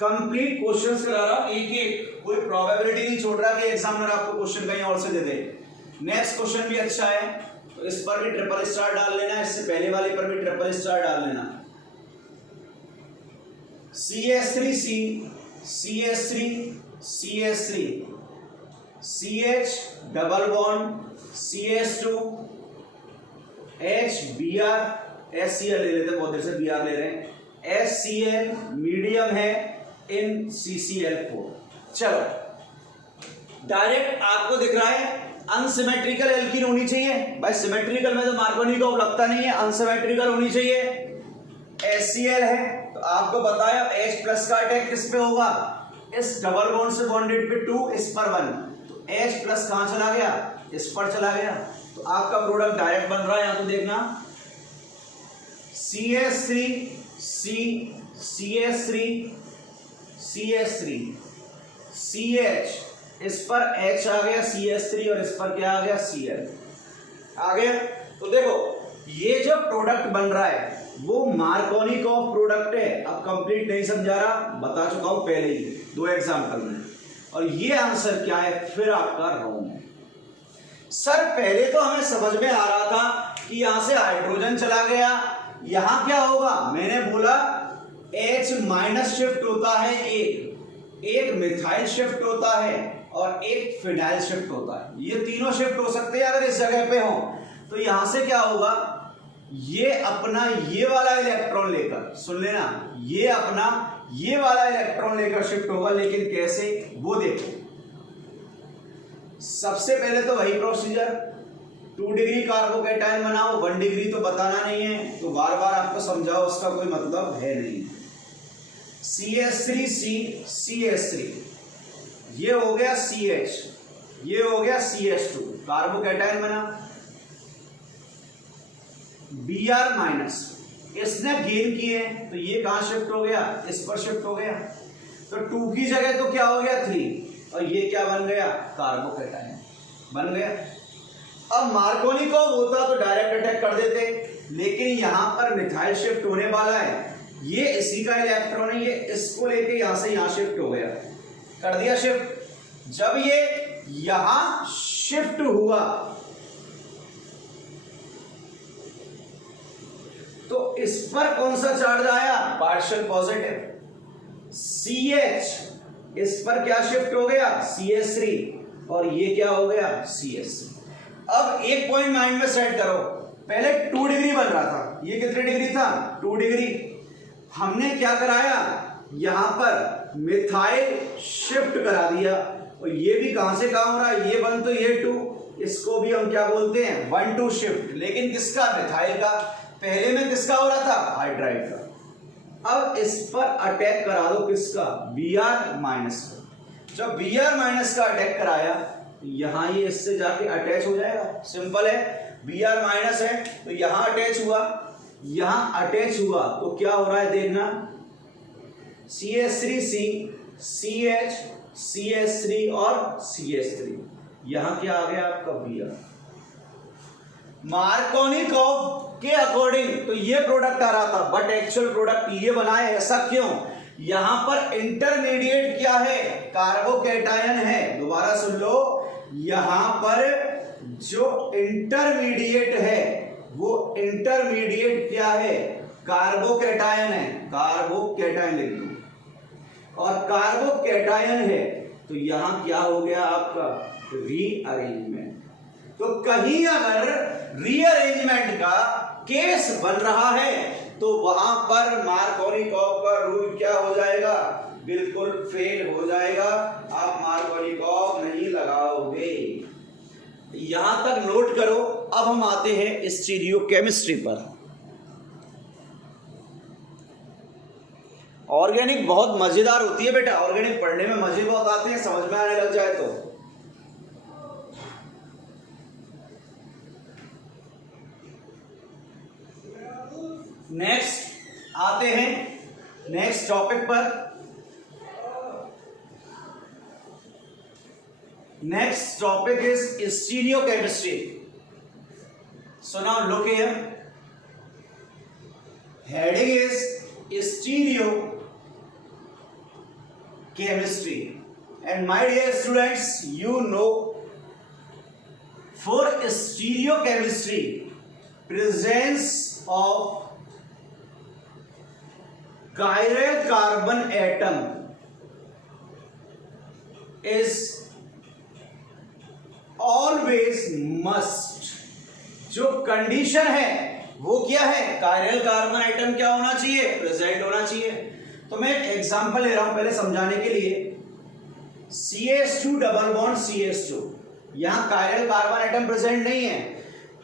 कंप्लीट क्वेश्चंस करा रहा हूं एक एक, कोई प्रोबेबिलिटी नहीं छोड़ रहा कि एग्जामिनर आपको क्वेश्चन कहीं और से दे दे। नेक्स्ट क्वेश्चन भी अच्छा है, तो इस पर भी ट्रिपल स्टार डाल लेना, इससे पहले वाले पर भी ट्रिपल स्टार डाल लेना। CH3C, CH3, CH3, CH double bond CH2, H Br, HCl ले लेते हैं, बहुत देर से Br ले रहे हैं, HCl मीडियम है इन CCl4। चलो डायरेक्ट आपको दिख रहा है अनसिमेट्रिकल एल्कीन होनी चाहिए भाई, सिमेट्रिकल में तो मार्कोनिकोव लगता नहीं है, अनसिमेट्रिकल होनी चाहिए। HCl है तो आपको बताया H प्लस का अटैक किस पे होगा, इस डबल बॉन्ड से बॉन्डेड पे 2, इस पर 1, तो H प्लस कहां चला गया, इस पर चला गया, तो आपका प्रोडक्ट डायरेक्ट बन रहा है। यहां तो देखना CH3 C, CH3 CH3 CH, इस पर H आ गया CH3 और इस पर क्या आ गया Cl आ गया। तो देखो ये जो प्रोडक्ट बन रहा है वो मार्कोनिकोव प्रोडक्ट है। अब कंप्लीट नहीं समझा रहा, बता चुका हूं पहले ही 2 एग्जांपल में, और ये आंसर क्या है फिर आपका रॉन्ग है। सर पहले तो हमें समझ में आ रहा था कि यहां से हाइड्रोजन चला गया, यहां क्या होगा, मैंने बोला H माइनस शिफ्ट होता है, एक मिथाइल शिफ्ट होता है और एक फिनाइल शिफ्ट होता है, ये तीनों शिफ्ट हो सकते हैं अगर इस जगह पे हो। तो यहां से क्या होगा, ये अपना ये वाला इलेक्ट्रॉन लेकर, सुन लेना, ये अपना ये वाला इलेक्ट्रॉन लेकर शिफ्ट होगा, लेकिन कैसे वो देखो। सबसे पहले तो वही प्रोसीजर, 2 डिग्री कार्बोकैटायन बनाओ, 1 डिग्री तो बताना नहीं है, तो बार बार आपको समझाओ उसका कोई मतलब है नहीं। CH3C, CH3, ये हो गया CH, ये हो गया CH2, कार्बोकैटायन बना। Br माइनस, इसने गेन किए तो ये कहां शिफ्ट हो गया, इस पर शिफ्ट हो गया, तो 2 की जगह तो क्या हो गया 3, और ये क्या बन गया, कार्बोकैटायन बन गया। अब मार्कोनिकोव होता तो डायरेक्ट अटैक कर देते, लेकिन यहां पर मिथाइल शिफ्ट होने वाला है, ये इसी का इलेक्ट्रॉन है, ये इसको लेके यहां से यहां शिफ्ट हो गया, कर दिया शिफ्ट। जब ये यहां शिफ्ट हुआ तो इस पर कौन सा चार्ज आया, पार्शियल पॉजिटिव। CH इस पर क्या शिफ्ट हो गया, CH3, और ये क्या हो गया CH3। अब एक पॉइंट माइंड में सेट करो, पहले 2 डिग्री बन रहा था, ये कितने डिग्री था, 2 डिग्री। हमने क्या कराया, यहां पर मिथाइल शिफ्ट करा दिया, और ये भी कहां से कहां हो रहा है, ये 1 तो ये 2, इसको भी हम क्या बोलते हैं 1-2 शिफ्ट, लेकिन किसका, मिथाइल का। पहले में किसका हो रहा था, हाइड्राइड का। अब इस पर अटैक करा दो, किसका, Br माइनस का। जब Br माइनस का अटैक कराया यहां ये इससे जाके अटैच हो जाएगा, सिंपल है। Br माइनस है तो यहां अटैच हुआ, यहां अटैच हुआ तो क्या हो रहा है देखना, CH3C, CH, CH3 और CH3, यहां क्या आ गया आपका Br। मार्कोनिकोव के अकॉर्डिंग तो ये प्रोडक्ट आ रहा था, बट एक्चुअल प्रोडक्ट ये बना है, ऐसा क्यों, यहां पर इंटरमीडिएट क्या है, कार्बोकैटायन है। दोबारा सुन लो, यहां पर जो इंटरमीडिएट है वो इंटरमीडिएट क्या है, कार्बोकैटायन है, कार्बोकैटायन लिख दो, और कार्बोकैटायन है तो यहां क्या हो गया आपका रीअरेंजमेंट। तो कहीं अगर रीअरेंजमेंट का केस बन रहा है तो वहां पर मार्कोनिकोव का रूल क्या हो जाएगा, बिल्कुल फेल हो जाएगा, आप मार्कोनिकोव नहीं लगाओगे। यहां तक नोट करो। अब हम आते हैं स्टीरियोकेमिस्ट्री पर। ऑर्गेनिक बहुत मजेदार होती है बेटा, ऑर्गेनिक पढ़ने में मजे बहुत आते हैं, समझ में आने लग जाए तो। नेक्स्ट आते हैं नेक्स्ट टॉपिक पर। Next topic is stereochemistry. So now look here, heading is stereo chemistry, and my dear students, you know, for stereochemistry, presence of chiral carbon atom is always must, जो condition है वो क्या है, chiral carbon atom क्या होना चाहिए, present होना चाहिए। तो मैं एक एग्जांपल ले रहा हूं पहले समझाने के लिए। CH2 डबल बॉन्ड CH2, यहां कायरल कार्बन आइटम प्रेजेंट नहीं है।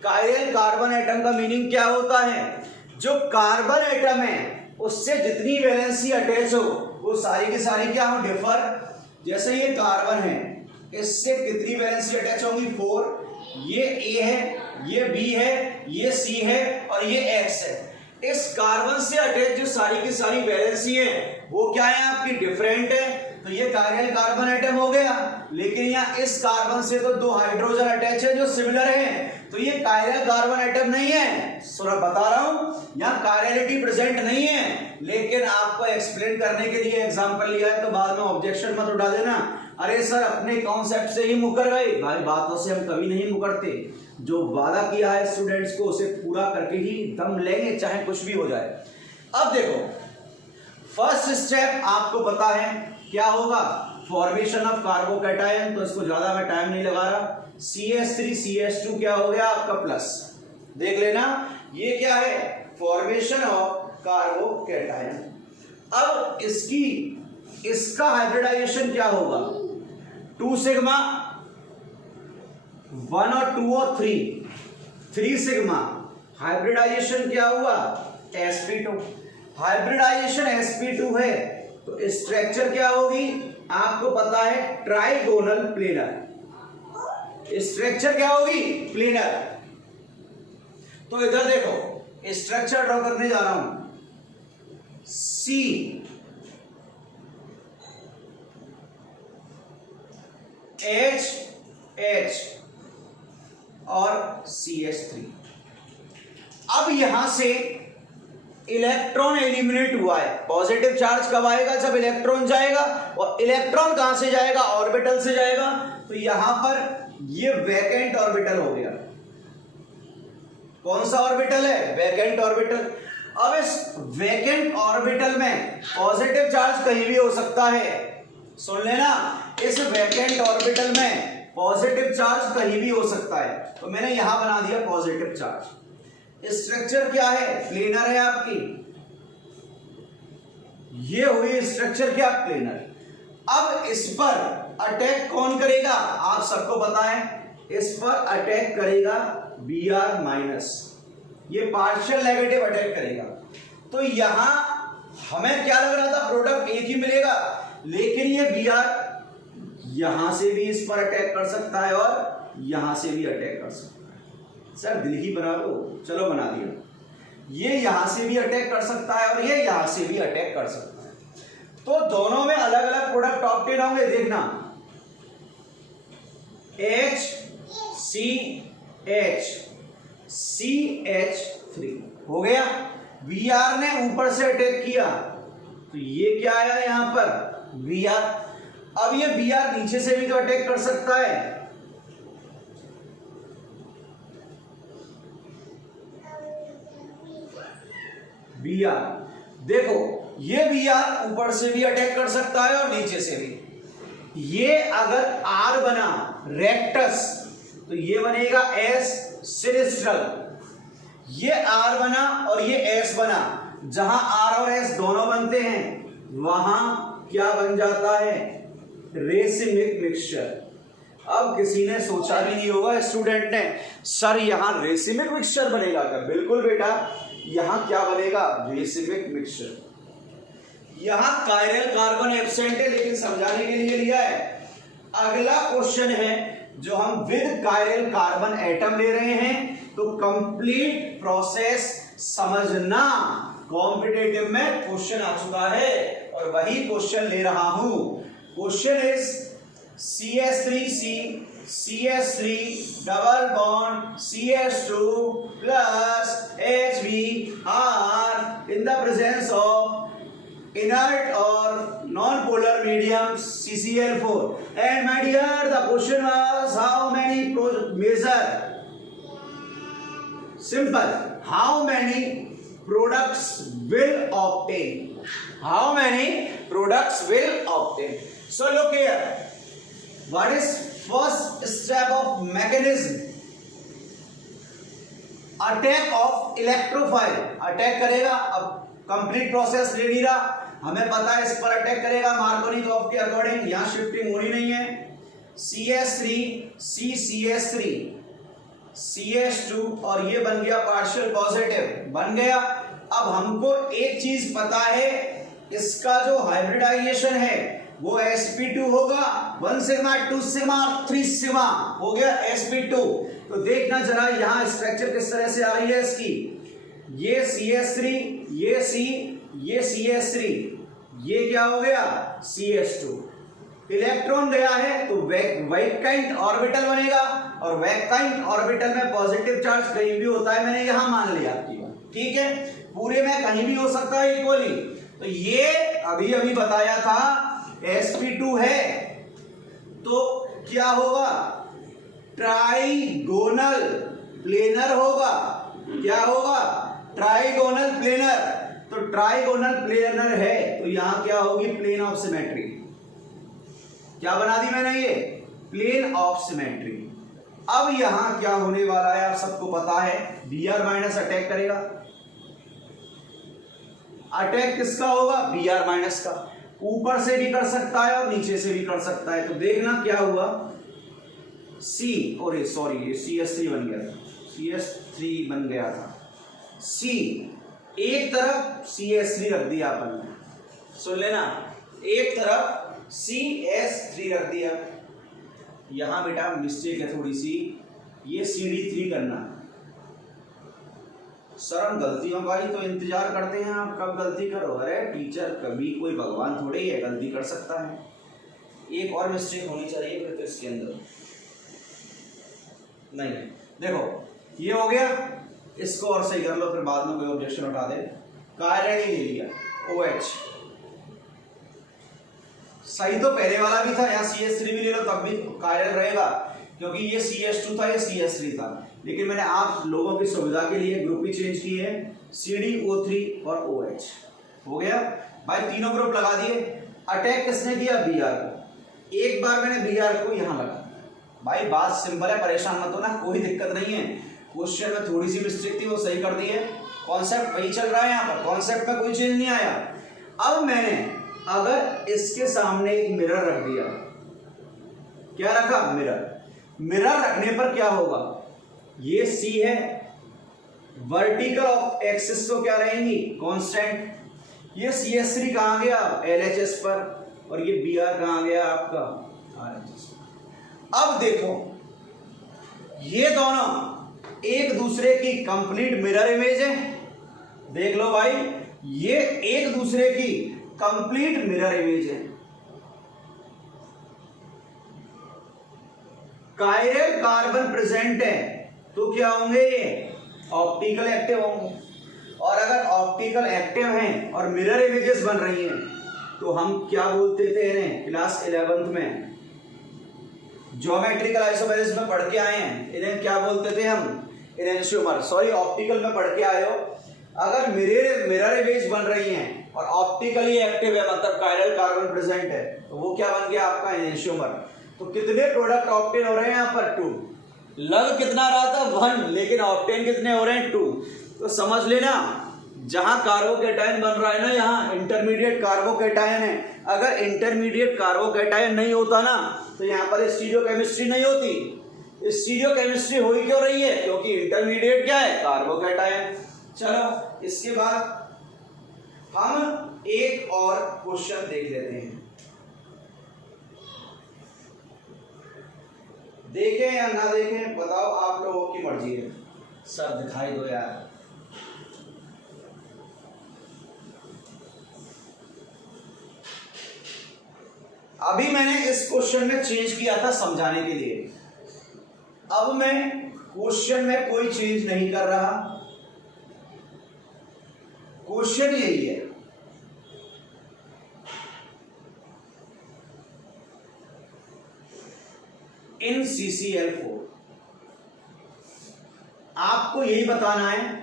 कायरल कार्बन आइटम का मीनिंग क्या होता है, जो कार्बन आइटम है उससे जितनी वैलेंसी अटैच हो वो सारी की सारी क्या हो, डिफर। जैसे ये कार्बन है, इससे कितनी वैलेंसी अटैच होंगी, 4। ये A है, ये B है, ये C है और ये X है। इस कार्बन से अटैच जो सारी की सारी वैलेंसी है वो क्या है, आपकी डिफरेंट है। तो ये कायरल कार्बन आइटम हो गया। लेकिन यहाँ इस कार्बन से तो 2 हाइड्रोजन अटैच है जो सिमिलर है, तो ये कायरल कार्बन आइटम नहीं है। सो बता रहा हूं यहाँ कायरलिटी प्रेजेंट नहीं है, लेकिन आपको एक्सप्लेन करने के लिए एग्जांपल लिया है, तो बाद में ऑब्जेक्शन मत उठा देना, अरे सर अपने कॉन्सेप्ट से ही मुकर गए। भाई बातों से हम कभी नहीं मुकरते, जो वादा किया है स्टूडेंट्स को उसे पूरा करके ही दम लेंगे, चाहे कुछ भी हो जाए। अब देखो फर्स्ट स्टेप आपको पता है क्या होगा, फॉर्मेशन ऑफ कार्बोकैटायन। तो इसको ज्यादा मैं टाइम नहीं लगा रहा। CH3 CH2 क्या हो गया आपका प्लस, देख लेना ये क्या है, फॉर्मेशन ऑफ कार्बोकैटायन। अब इसका हाइब्रिडाइजेशन क्या होगा, 2 सिग्मा, 1 और 2 और 3 सिग्मा। हाइब्रिडाइजेशन क्या हुआ, sp2। हाइब्रिडाइजेशन sp2 है तो स्ट्रक्चर क्या होगी, आपको पता है ट्राइगोनल प्लेनर। स्ट्रक्चर क्या होगी, प्लेनर। तो इधर देखो स्ट्रक्चर ड्रॉ करने जा रहा हूं, C H और CH3। अब यहां से इलेक्ट्रॉन एलिमिनेट हुआ है। पॉजिटिव चार्ज कब आएगा, जब इलेक्ट्रॉन जाएगा, और इलेक्ट्रॉन कहां से जाएगा, ऑर्बिटल से जाएगा। तो यहां पर ये वैकेंट ऑर्बिटल हो गया। कौन सा ऑर्बिटल है, वैकेंट ऑर्बिटल। अब इस वैकेंट ऑर्बिटल में पॉजिटिव चार्ज कहीं भी हो सकता है, सुन लेना, इस वैकेंट ऑर्बिटल में पॉजिटिव चार्ज कहीं भी हो सकता है। तो मैंने यहां बना दिया पॉजिटिव चार्ज। स्ट्रक्चर क्या है, प्लेनर है आपकी, ये हुई स्ट्रक्चर क्या, प्लेनर। अब इस पर अटैक कौन करेगा, आप सबको पता है, इस पर अटैक करेगा Br माइनस, ये पार्शियल नेगेटिव अटैक करेगा। तो यहां हमें क्या लग रहा था, प्रोडक्ट एक ही मिलेगा, लेकिन ये Br यहां से भी इस पर अटैक कर सकता है और यहां से भी अटैक कर सकता है। सर दिल ही बना लो, चलो बना दिया। ये यहां से भी अटैक कर सकता है और ये यहां से भी अटैक कर सकता है। तो दोनों में अलग अलग प्रोडक्ट ऑब्टेन होंगे, देखना CH3 हो गया। Br ने ऊपर से अटैक किया तो ये क्या आया यहां पर, Br। अब ये Br नीचे से भी तो अटैक कर सकता है, Br देखो ये Br ऊपर से भी अटैक कर सकता है और नीचे से भी। ये अगर R बना रेक्टस तो ये बनेगा S सिनिस्ट्रल। ये R बना और ये S बना, जहां R और S दोनों बनते हैं वहां क्या बन जाता है, रेसिमिक मिक्सचर। अब किसी ने सोचा भी नहीं होगा स्टूडेंट ने, सर यहां रेसिमिक मिक्सचर बनेगा क्या, बिल्कुल बेटा, यहां क्या बनेगा, रेसिमिक मिक्सचर। यहां कायरल कार्बन एब्सेंट है लेकिन समझाने के लिए लिया है। अगला क्वेश्चन है जो हम विद कायरल कार्बन एटम ले रहे हैं, तो कंप्लीट प्रोसेस समझना। कॉम्पिटेटिव में क्वेश्चन आ चुका है और वही क्वेश्चन ले रहा हूं। Question is CH3C CH3 double bond CH2 plus HBr in the presence of inert or non-polar medium CCl4. And my dear, the question was how many measure? Simple. How many products will obtain? How many products will obtain? So look here. What is first step of mechanism? Attack of electrophile. Attack करेगा. अब complete process ready रहा, हमें पता है इस पर attack करेगा Markovnikov curve के अकॉर्डिंग. यहां शिफ्टिंग होनी नहीं है. CS3 CCS3 CH2 और ये बन गया पार्शियल पॉजिटिव बन गया. अब हमको एक चीज पता है, इसका जो हाइब्रिडाइजेशन है वो sp2 होगा. 1 सिग्मा 2 सिग्मा 3 सिग्मा हो गया sp2. तो देखना जरा यहां स्ट्रक्चर किस तरह से आ रही है इसकी. ये CS3, ये C, ये CS3, ये क्या हो गया CH2. इलेक्ट्रॉन गया है तो वैकेंट ऑर्बिटल बनेगा, और वैकेंट ऑर्बिटल में पॉजिटिव चार्ज कहीं भी होता है, मैंने यहां मान लिया आपकी बात. ठीक है, पूरे में कहीं भी हो सकता है इक्वली. तो ये अभी अभी बताया था sp2 है, तो क्या होगा ट्राइगोनल प्लेनर होगा. क्या होगा ट्राइगोनल प्लेनर. तो ट्राइगोनल प्लेनर है तो यहां क्या होगी प्लेन ऑफ सिमेट्री. क्या बना दी मैंने ये प्लेन ऑफ सिमेट्री. अब यहां क्या होने वाला है आप सबको पता है, Br माइनस अटैक करेगा. अटैक किसका होगा Br माइनस का. ऊपर से भी कर सकता है और नीचे से भी कर सकता है. तो देखना क्या हुआ C और ये सॉरी ये CS3 बन गया था, CS3 बन गया था. C एक तरफ CS3 रख दिया अपन ने, सुन लेना, एक तरफ CS3 रख दिया. यहां बेटा मिस्टेक है थोड़ी सी, ये CD3 करना. सर हम गलतियों का ही तो इंतजार करते हैं, आप कब गलती करो. अरे टीचर कभी कोई भगवान थोड़े ही है, गलती कर सकता है. एक और मिस्टेक होनी चाहिए फिर तो इसके अंदर नहीं. देखो ये हो गया, इसको और सही कर लो फिर बाद में कोई ऑब्जेक्शन उठा दे. कायरल ही ले लिया OH. सही तो पहले वाला भी था, यहाँ CS3 भी ले लो तब भी कायरल रहेगा, क्योंकि ये CH2 था, ये CS3 था. लेकिन मैंने आप लोगों की सुविधा के लिए ग्रुप ही चेंज किए हैं, CdO3 और OH. हो गया भाई, तीनों ग्रुप लगा दिए. अटैक किसने किया Br को. एक बार मैंने Br को यहां लगा. भाई बात सिंपल है, परेशान मत होना, कोई दिक्कत नहीं है. क्वेश्चन में थोड़ी सी मिस्टेक थी वो सही कर दी है. कॉन्सेप्ट वही चल रहा है यहाँ पर, कॉन्सेप्ट में कोई चेंज नहीं आया. अब मैंने अगर इसके सामने एक मिरर रख दिया, क्या रखा मिरर. मिरर रखने पर क्या होगा, ये C है, वर्टिकल एक्सिस तो क्या रहेंगी कांस्टेंट. ये CS3 कहां गया LHS पर, और ये Br कहां गया आपका RHS. अब देखो ये दोनों एक दूसरे की कंप्लीट मिरर इमेज है. देख लो भाई, ये एक दूसरे की कंप्लीट मिरर इमेज है. कायरल कार्बन प्रेजेंट है तो क्या होंगे ये ऑप्टिकल एक्टिव होंगे. और अगर ऑप्टिकल एक्टिव हैं और मिरर इमेजेस बन रही हैं तो हम क्या बोलते थे इन्हें क्लास 11th में ज्योमेट्रिकल आइसोमेरिज्म में पढ़ के आए हैं. इन्हें क्या बोलते थे हम इनेंशियोमर. सॉरी ऑप्टिकल में पढ़ के आए हो. अगर मिरर इमेज बन रही हैं और ऑप्टिकली एक्टिव है मतलब कायरल कार्बन प्रेजेंट है, तो वो क्या बन गया आपका इनेंशियोमर. तो कितने प्रोडक्ट ऑप्टेन हो रहे हैं यहाँ पर 2. लग कितना रहा था 1, लेकिन ऑप्टेन कितने हो रहे हैं 2. तो समझ लेना जहां कार्बोकैटायन बन रहा है ना, यहाँ इंटरमीडिएट कार्बोकैटायन है. अगर इंटरमीडिएट कार्बोकैटायन नहीं होता ना तो यहाँ पर स्टीरियोकेमिस्ट्री नहीं होती. स्टीरियोकेमिस्ट्री हो ही क्यों रही है, क्योंकि इंटरमीडिएट क्या है कार्बोकैटायन. चलो इसके बाद हम एक और क्वेश्चन देख लेते हैं. देखें या ना देखें बताओ, आप लोगों की मर्जी है. सर दिखाई दो यार. अभी मैंने इस क्वेश्चन में चेंज किया था समझाने के लिए. अब मैं क्वेश्चन में कोई चेंज नहीं कर रहा, क्वेश्चन यही है. इन CCl4 आपको यही बताना है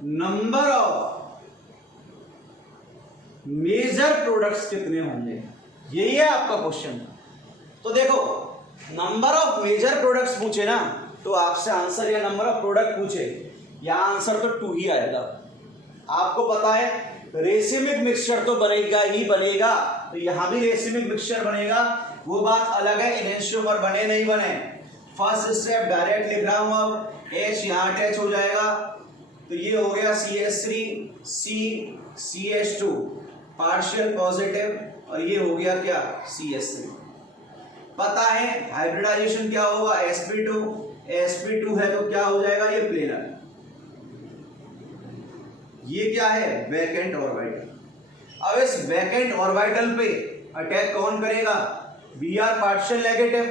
नंबर ऑफ मेजर प्रोडक्ट्स कितने होंगे, यही है आपका क्वेश्चन। तो देखो नंबर ऑफ मेजर प्रोडक्ट्स पूछे ना तो आपसे आंसर या नंबर ऑफ प्रोडक्ट पूछे, यहां आंसर तो 2 ही आएगा। आपको पता है रेसिमिक मिक्सचर तो बनेगा ही बनेगा, तो यहां भी रेसिमिक मिक्सचर बनेगा, वो बात अलग है एनेंशियोमर बने नहीं बने। फर्स्ट स्टेप डायरेक्ट लिख रहा हूं, अब H यहां अटैच हो जाएगा, तो ये हो गया CH3 CH2 पार्शियल पॉजिटिव, और ये हो गया क्या CH3। पता है हाइब्रिडाइजेशन क्या होगा, sp2 है तो क्या हो जाएगा, ये प्लेनर। ये क्या है, वैकेंट ऑर्बिटल। अब इस वैकेंट ऑर्बिटल पे अटैक कौन करेगा, Br partial negative,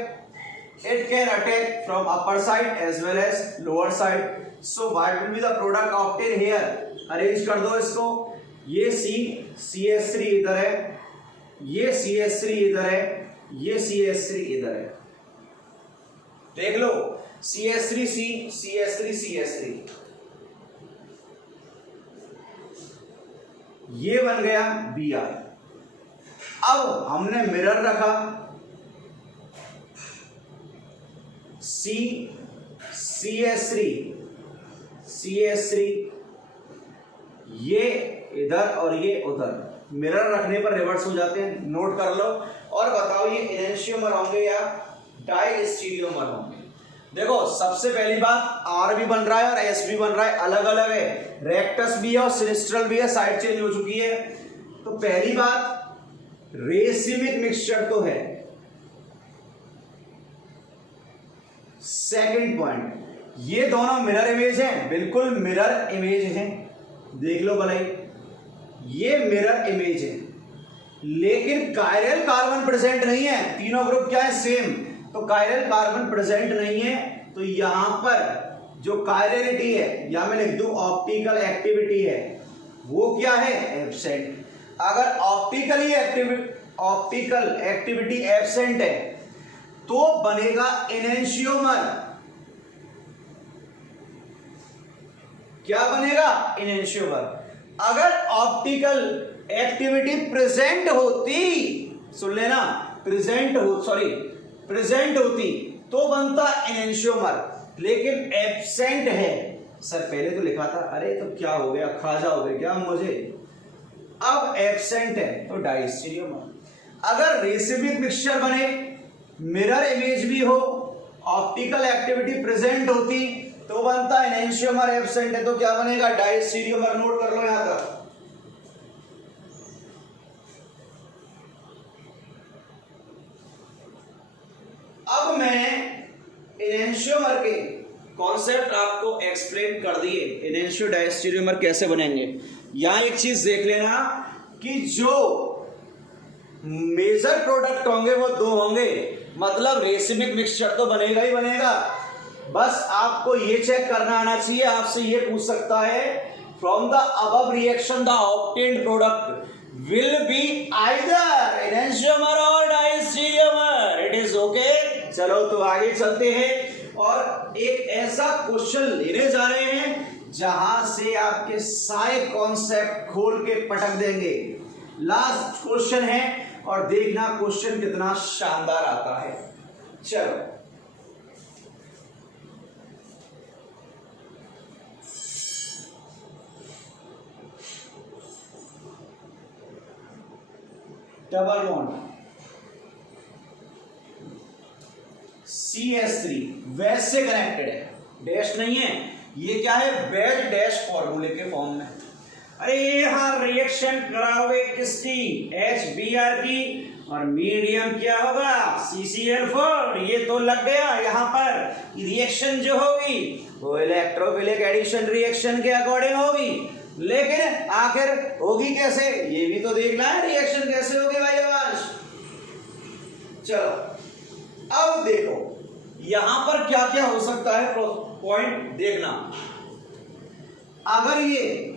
it can attack from upper side as well as lower side. So what will be the product obtain here, arrange कर दो इसको, ये CH3 इधर है, ये CH3 इधर है, ये CH3 इधर है, देख लो CH3 CH3 ये बन गया Br। अब हमने मिरर रखा, CH3 ये इधर और ये उधर, मिरर रखने पर रिवर्स हो जाते हैं, नोट कर लो। और बताओ ये एनेंशियोमर होंगे या डायस्टीरियोमर होंगे। देखो सबसे पहली बात R भी बन रहा है और S भी बन रहा है, अलग अलग है, रेक्टस भी है और सिनिस्ट्रल भी है, साइड चेंज हो चुकी है। तो पहली बात रेसिमिक मिक्सचर तो है। सेकंड पॉइंट, ये दोनों मिरर इमेज हैं, बिल्कुल मिरर इमेज हैं, देख लो भलाई, ये मिरर इमेज है, लेकिन कायरल कार्बन प्रेजेंट नहीं है। तीनों ग्रुप क्या है, सेम, तो कायरल कार्बन प्रेजेंट नहीं है, तो यहां पर जो कायरलिटी है, या मैं लिख दूं ऑप्टिकल एक्टिविटी है, वो क्या है, एब्सेंट। अगर ऑप्टिकल एक्टिविटी एब्सेंट है तो बनेगा एनेंशियोमर। क्या बनेगा, एनेंशियोमर। अगर ऑप्टिकल एक्टिविटी प्रेजेंट होती, सुन लेना, प्रेजेंट होती तो बनता एनेंशियोमर, लेकिन एब्सेंट है। सर पहले तो लिखा था, अरे तो क्या हो गया, खा जाओगे क्या मुझे, अब एब्सेंट है तो डायस्टीरियोमर। अगर रेसिमिक मिक्सचर बने, मिरर इमेज भी हो, ऑप्टिकल एक्टिविटी प्रेजेंट होती तो बनता एनेंशियोमर, एब्सेंट है तो क्या बनेगा, डायस्टीरियोमर। नोट कर लो यहां तक। अब मैंने एनेंशियोमर के कॉन्सेप्ट आपको एक्सप्लेन कर दिए, एनेंशियो डायस्टीरियोमर कैसे बनेंगे। यहां एक चीज देख लेना कि जो मेजर प्रोडक्ट होंगे वो 2 होंगे, मतलब रेसिमिक मिक्सचर तो बनेगा ही बनेगा। बस आपको ये चेक करना आना चाहिए, आपसे ये पूछ सकता है from the above reaction the obtained product will be either enantiomer और डायस्टीरियोमर, इट इज ओके। चलो तो आगे चलते हैं और एक ऐसा क्वेश्चन लेने जा रहे हैं जहां से आपके सारे कॉन्सेप्ट खोल के पटक देंगे। लास्ट क्वेश्चन है और देखना क्वेश्चन कितना शानदार आता है। चलो डबल बॉन्ड CH3 वैसे कनेक्टेड है, डैश नहीं है, ये क्या है, वेज डैश फॉर्मूले के फॉर्म में। अरे यहां रिएक्शन कराओगे किसकी, HBr की, और मीडियम क्या होगा, CCl4। ये तो लग गया, यहां पर रिएक्शन जो होगी वो इलेक्ट्रोफिलिक एडिशन रिएक्शन के अकॉर्डिंग होगी, लेकिन आखिर होगी कैसे, ये भी तो देखना है, रिएक्शन कैसे होगी भाई आवाज। चलो अब देखो यहां पर क्या क्या हो सकता है, पॉइंट देखना। अगर ये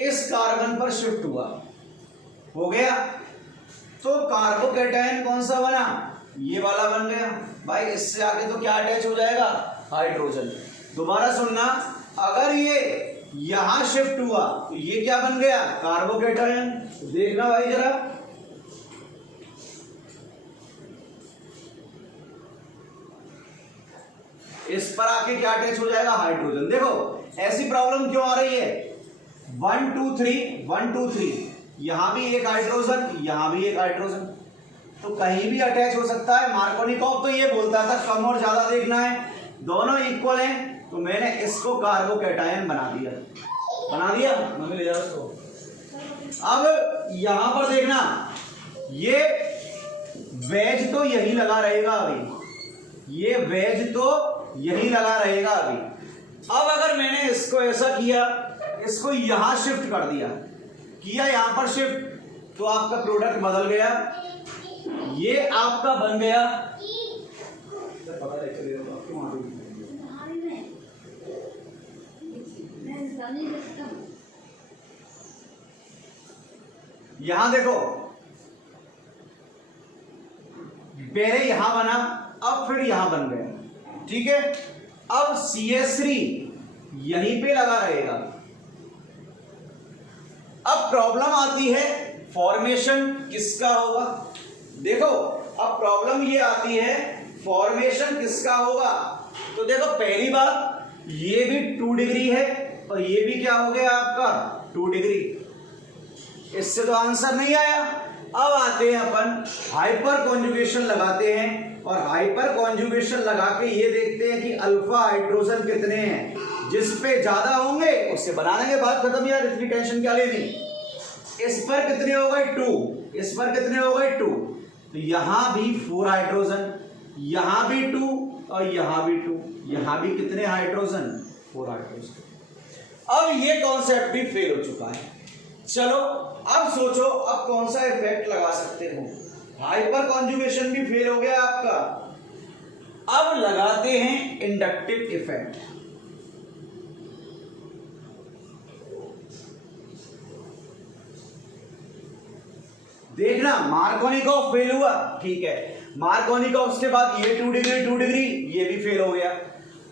इस कार्बन पर शिफ्ट हुआ, हो गया, तो कार्बोकैटायन कौन सा बना, ये वाला बन गया भाई। इससे आगे तो क्या अटैच हो जाएगा, हाइड्रोजन। दोबारा सुनना, अगर ये यहां शिफ्ट हुआ तो ये क्या बन गया, कार्बोकेटायन। देखना भाई जरा, इस पर आके क्या अटैच हो जाएगा, हाइड्रोजन। देखो ऐसी प्रॉब्लम क्यों आ रही है, 1 2 3 1 2 3, यहां भी एक हाइड्रोजन, यहां भी एक हाइड्रोजन, तो कहीं भी अटैच हो सकता है। मार्कोनिकॉफ तो ये बोलता था कम और ज्यादा देखना है, दोनों इक्वल हैं, तो मैंने इसको कार्बोकेटायन बना दिया, मम्मी ले जाओ इसको। अब यहां पर देखना, ये वेज तो यही लगा रहेगा अभी, ये वेज तो यही लगा रहेगा अभी। अब अगर मैंने इसको ऐसा किया, इसको यहां शिफ्ट कर दिया, किया यहां पर शिफ्ट, तो आपका प्रोडक्ट बदल गया, ये आपका बन गया, यहां देखो पहले यहां बना, अब फिर यहां बन गया, ठीक है। अब CH3 यहीं पे लगा रहेगा। अब प्रॉब्लम आती है फॉर्मेशन किसका होगा, देखो अब प्रॉब्लम ये आती है फॉर्मेशन किसका होगा। तो देखो पहली बात, ये भी 2 डिग्री है और ये भी क्या हो गया आपका 2 डिग्री, इससे तो आंसर नहीं आया। अब आते हैं अपन हाइपर कॉन्जुगेशन लगाते हैं, और हाइपर कॉन्जुगेशन लगा के ये देखते हैं कि अल्फा हाइड्रोजन कितने हैं, जिस पे ज्यादा होंगे उससे बना देंगे, बात खत्म यार, इतनी टेंशन क्या लेनी। इस पर कितने हो गए 2, इस पर कितने हो गए 2, तो यहां भी 4 हाइड्रोजन, यहां भी 2 और यहां भी 2, यहां भी कितने हाइड्रोजन 4 हाइड्रोजन। अब ये कॉन्सेप्ट भी फेल हो चुका है। चलो अब सोचो अब कौन सा इफेक्ट लगा सकते हो, हाइपर कॉन्जुगेशन भी फेल हो गया आपका, अब लगाते हैं इंडक्टिव इफेक्ट। देखना मार्कोनिकॉफ फेल हुआ, ठीक है, मार्कोनिकॉफ के बाद ये 2 डिग्री 2 डिग्री ये भी फेल हो गया।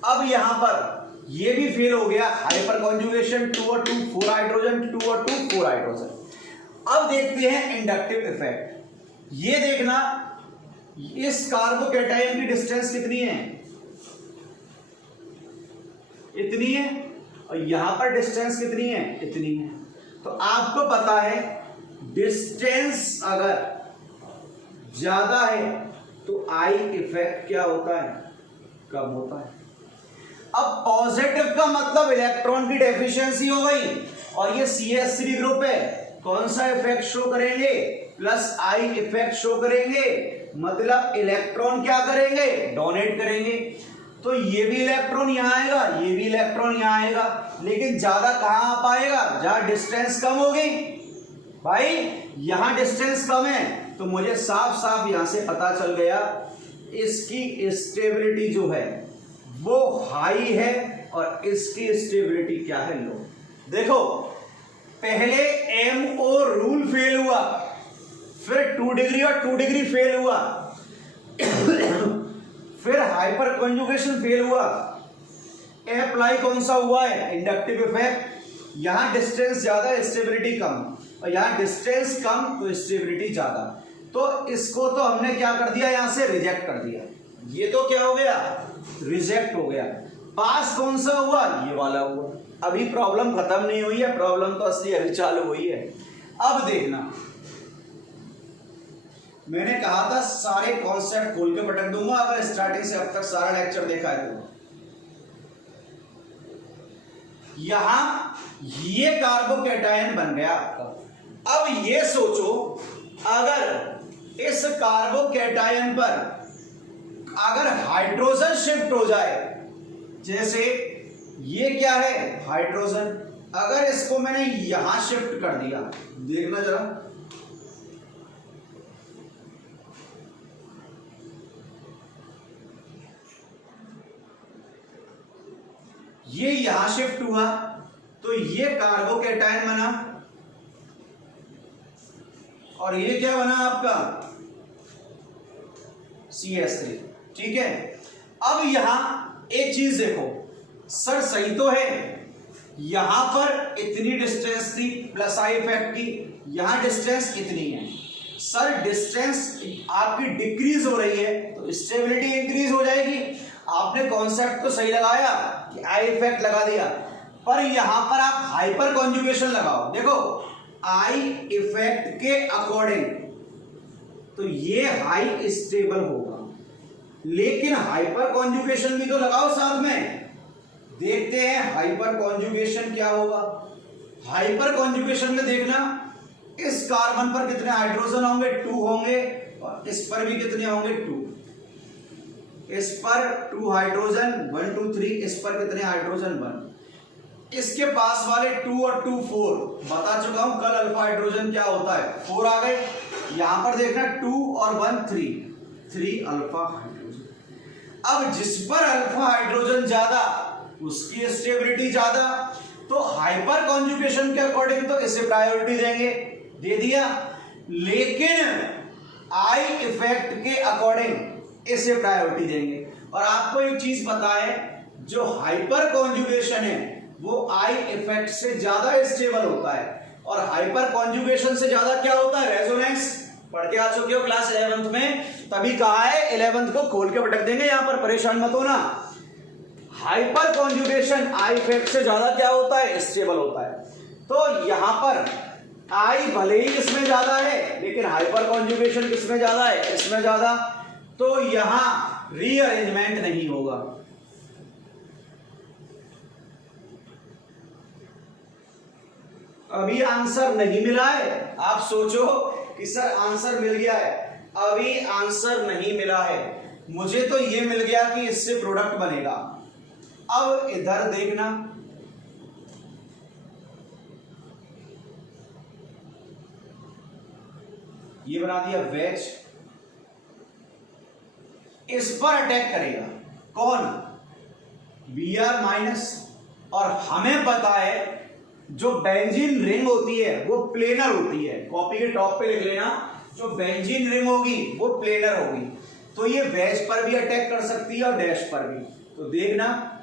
अब यहां पर ये भी फेल हो गया, हाइपर कॉन्जुगेशन 2 और 2 4 हाइड्रोजन, 2 और 2 4 हाइड्रोजन। अब देखते हैं इंडक्टिव इफेक्ट। ये देखना इस कार्बोकेटायन की डिस्टेंस कितनी है, इतनी है, और यहां पर डिस्टेंस कितनी है, इतनी है। तो आपको पता है डिस्टेंस अगर ज्यादा है तो आई इफेक्ट क्या होता है, कम होता है। अब पॉजिटिव का मतलब इलेक्ट्रॉन की डेफिशिएंसी हो गई, और ये CH3 ग्रुप है, कौन सा इफेक्ट शो करेंगे, प्लस आई इफेक्ट शो करेंगे, मतलब इलेक्ट्रॉन क्या करेंगे, डोनेट करेंगे। तो ये भी इलेक्ट्रॉन यहां आएगा, ये भी इलेक्ट्रॉन यहां आएगा, लेकिन ज्यादा कहां आ पाएगा, जहां डिस्टेंस कम होगी। भाई यहां डिस्टेंस कम है, तो मुझे साफ साफ यहां से पता चल गया इसकी स्टेबिलिटी जो है वो हाई है, और इसकी स्टेबिलिटी क्या है, लो। देखो पहले MO रूल फेल हुआ, फिर 2 डिग्री और 2 डिग्री फेल हुआ, फिर हाइपर कॉन्जुगेशन फेल हुआ, अप्लाई कौन सा हुआ है, इंडक्टिव इफेक्ट। यहां डिस्टेंस ज्यादा स्टेबिलिटी कम, और यहां डिस्टेंस कम तो स्टेबिलिटी ज्यादा, तो इसको तो हमने क्या कर दिया, यहां से रिजेक्ट कर दिया। ये तो क्या हो गया, रिजेक्ट हो गया। पास कौन सा हुआ, ये वाला हुआ। अभी प्रॉब्लम खत्म नहीं हुई है, प्रॉब्लम तो असली अभी चालू हुई है। अब देखना, मैंने कहा था सारे कॉन्सेप्ट खोल के पटक दूंगा अगर स्टार्टिंग से अब तक सारा लेक्चर देखा है तो। यहां ये कार्बोकेटायन बन गया आपका। अब ये सोचो अगर इस कार्बोकेटायन पर अगर हाइड्रोजन शिफ्ट हो जाए, जैसे ये क्या है हाइड्रोजन, अगर इसको मैंने यहां शिफ्ट कर दिया, देखना जरा, ये यहां शिफ्ट हुआ तो ये कार्बोकेटायन बना, और ये क्या बना आपका CH3, ठीक है। अब यहां एक चीज देखो, सर सही तो है, यहां पर इतनी डिस्टेंस थी प्लस आई इफेक्ट की, यहां डिस्टेंस इतनी है। सर डिस्टेंस आपकी डिक्रीज हो रही है तो स्टेबिलिटी इंक्रीज हो जाएगी। आपने कॉन्सेप्ट तो सही लगाया कि आई इफेक्ट लगा दिया, पर यहां पर आप हाइपर कॉन्जुगेशन लगाओ। देखो आई इफेक्ट के अकॉर्डिंग तो ये हाई स्टेबल होगा, लेकिन हाइपर कॉन्जुगेशन भी तो लगाओ साथ में। देखते हैं हाइपर कॉन्जुगेशन क्या होगा। हाइपर कॉन्जुगेशन में देखना इस कार्बन पर कितने हाइड्रोजन होंगे, 2 होंगे, और इस पर भी कितने होंगे, 2। इस पर 2 हाइड्रोजन, 1 2 3, इस पर कितने हाइड्रोजन, 1। इसके पास वाले 2 और 2 4 बता चुका हूं कल अल्फा हाइड्रोजन क्या होता है, 4 आ गए। यहां पर देखना 2 और 1 3 अल्फा हाइड्रोजन। अब जिस पर अल्फा हाइड्रोजन ज्यादा उसकी स्टेबिलिटी ज्यादा, तो हाइपर कॉन्जुगेशन के अकॉर्डिंग तो इसे प्रायोरिटी देंगे, दे दिया। लेकिन आई इफेक्ट के अकॉर्डिंग इसे प्रायोरिटी देंगे। और आपको एक चीज पता है, जो हाइपर कॉन्जुगेशन है वो आई इफेक्ट से ज्यादा स्टेबल होता है, और हाइपर कॉन्जुगेशन से ज्यादा क्या होता है, रेजोनेंस। पढ़ के आ चुके हो क्लास 11th में, तभी कहा है 11th को खोल के पटक देंगे, यहां पर परेशान मत होना। हाइपर कॉन्जुगेशन आई इफेक्ट से ज्यादा क्या होता है, स्टेबल होता है। तो यहां पर आई भले ही इसमें ज्यादा है, लेकिन हाइपर कॉन्जुगेशन किसमें ज्यादा है, इसमें ज्यादा, तो यहां रीअरेंजमेंट नहीं होगा। अभी आंसर नहीं मिला है, आप सोचो कि सर आंसर मिल गया है, अभी आंसर नहीं मिला है। मुझे तो ये मिल गया कि इससे प्रोडक्ट बनेगा। अब इधर देखना, ये बना दिया वेज, इस पर अटैक करेगा कौन, Br माइनस। और हमें पता है जो बेंजीन रिंग होती है वो प्लेनर होती है, कॉपी के टॉप पे लिख लेना, जो बेंजीन रिंग होगी वो प्लेनर होगी। तो ये वेज पर भी अटैक कर सकती है और डैश पर भी। तो देखना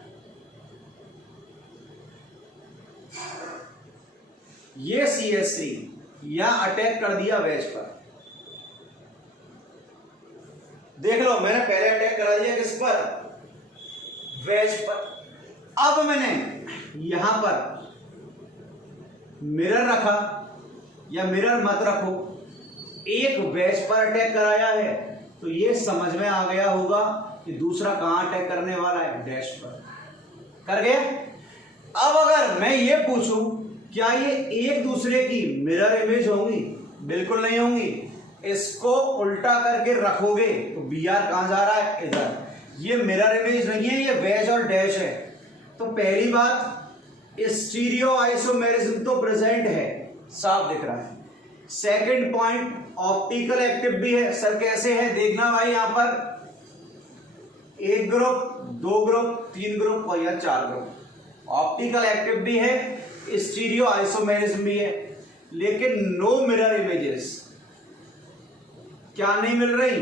ये CH3 यहां अटैक कर दिया वेज पर, देख लो मैंने पहले अटैक करा दिया किस पर, वेज पर। अब मैंने यहां पर मिरर रखा, या मिरर मत रखो, एक वेज पर अटैक कराया है, तो ये समझ में आ गया होगा कि दूसरा कहां अटैक करने वाला है, डैश पर। कर गए। अब अगर मैं ये पूछूं क्या ये एक दूसरे की मिरर इमेज होंगी, बिल्कुल नहीं होंगी। इसको उल्टा करके रखोगे तो Br कहां जा रहा है, इधर। ये मिरर इमेज नहीं है, ये वेज और डैश है। तो पहली बात स्टीरियो आइसोमेरिज्म तो प्रेजेंट है, साफ दिख रहा है। सेकंड पॉइंट ऑप्टिकल एक्टिव भी है। सर कैसे है, देखना भाई, यहां पर 1 ग्रुप, 2 ग्रुप, 3 ग्रुप और या 4 ग्रुप। ऑप्टिकल एक्टिव भी है, स्टीरियो आइसोमेरिज्म भी है, लेकिन नो मिरर इमेजेस। क्या नहीं मिल रही,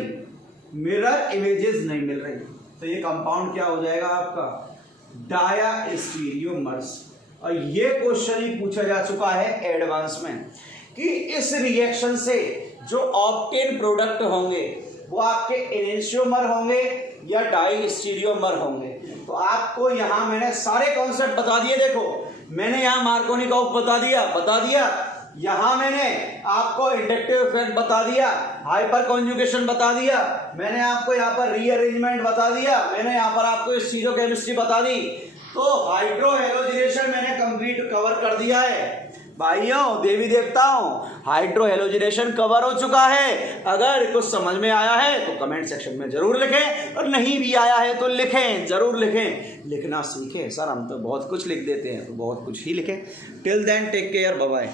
मिरर इमेजेस नहीं मिल रही। तो ये कंपाउंड क्या हो जाएगा आपका, डायास्टीरियोमर्स। और ये क्वेश्चन ही पूछा जा चुका है एडवांस में कि इस रिएक्शन से जो ऑप्टेन प्रोडक्ट होंगे वो आपके एनेंशियोमर होंगे या डाइस्टीरियोमर होंगे। तो आपको यहां मैंने सारे कॉन्सेप्ट बता दिए। देखो मैंने यहां मार्कोनिकॉफ बता दिया, यहां मैंने आपको इंडक्टिव इफेक्ट बता दिया, हाइपर कॉन्जुगेशन बता दिया, मैंने आपको यहां पर रीअरेंजमेंट बता दिया, मैंने यहां पर आपको स्टीरियोकेमिस्ट्री बता दी। तो हाइड्रो हेलोजिनेशन मैंने कंप्लीट कवर कर दिया है भाइयों, देवी देवताओं, हाइड्रो हेलोजिनेशन कवर हो चुका है। अगर कुछ समझ में आया है तो कमेंट सेक्शन में जरूर लिखें, और नहीं भी आया है तो लिखें, जरूर लिखें। लिखना सीखें। सर हम तो बहुत कुछ लिख देते हैं, तो बहुत कुछ ही लिखें। Till then take care, bye bye.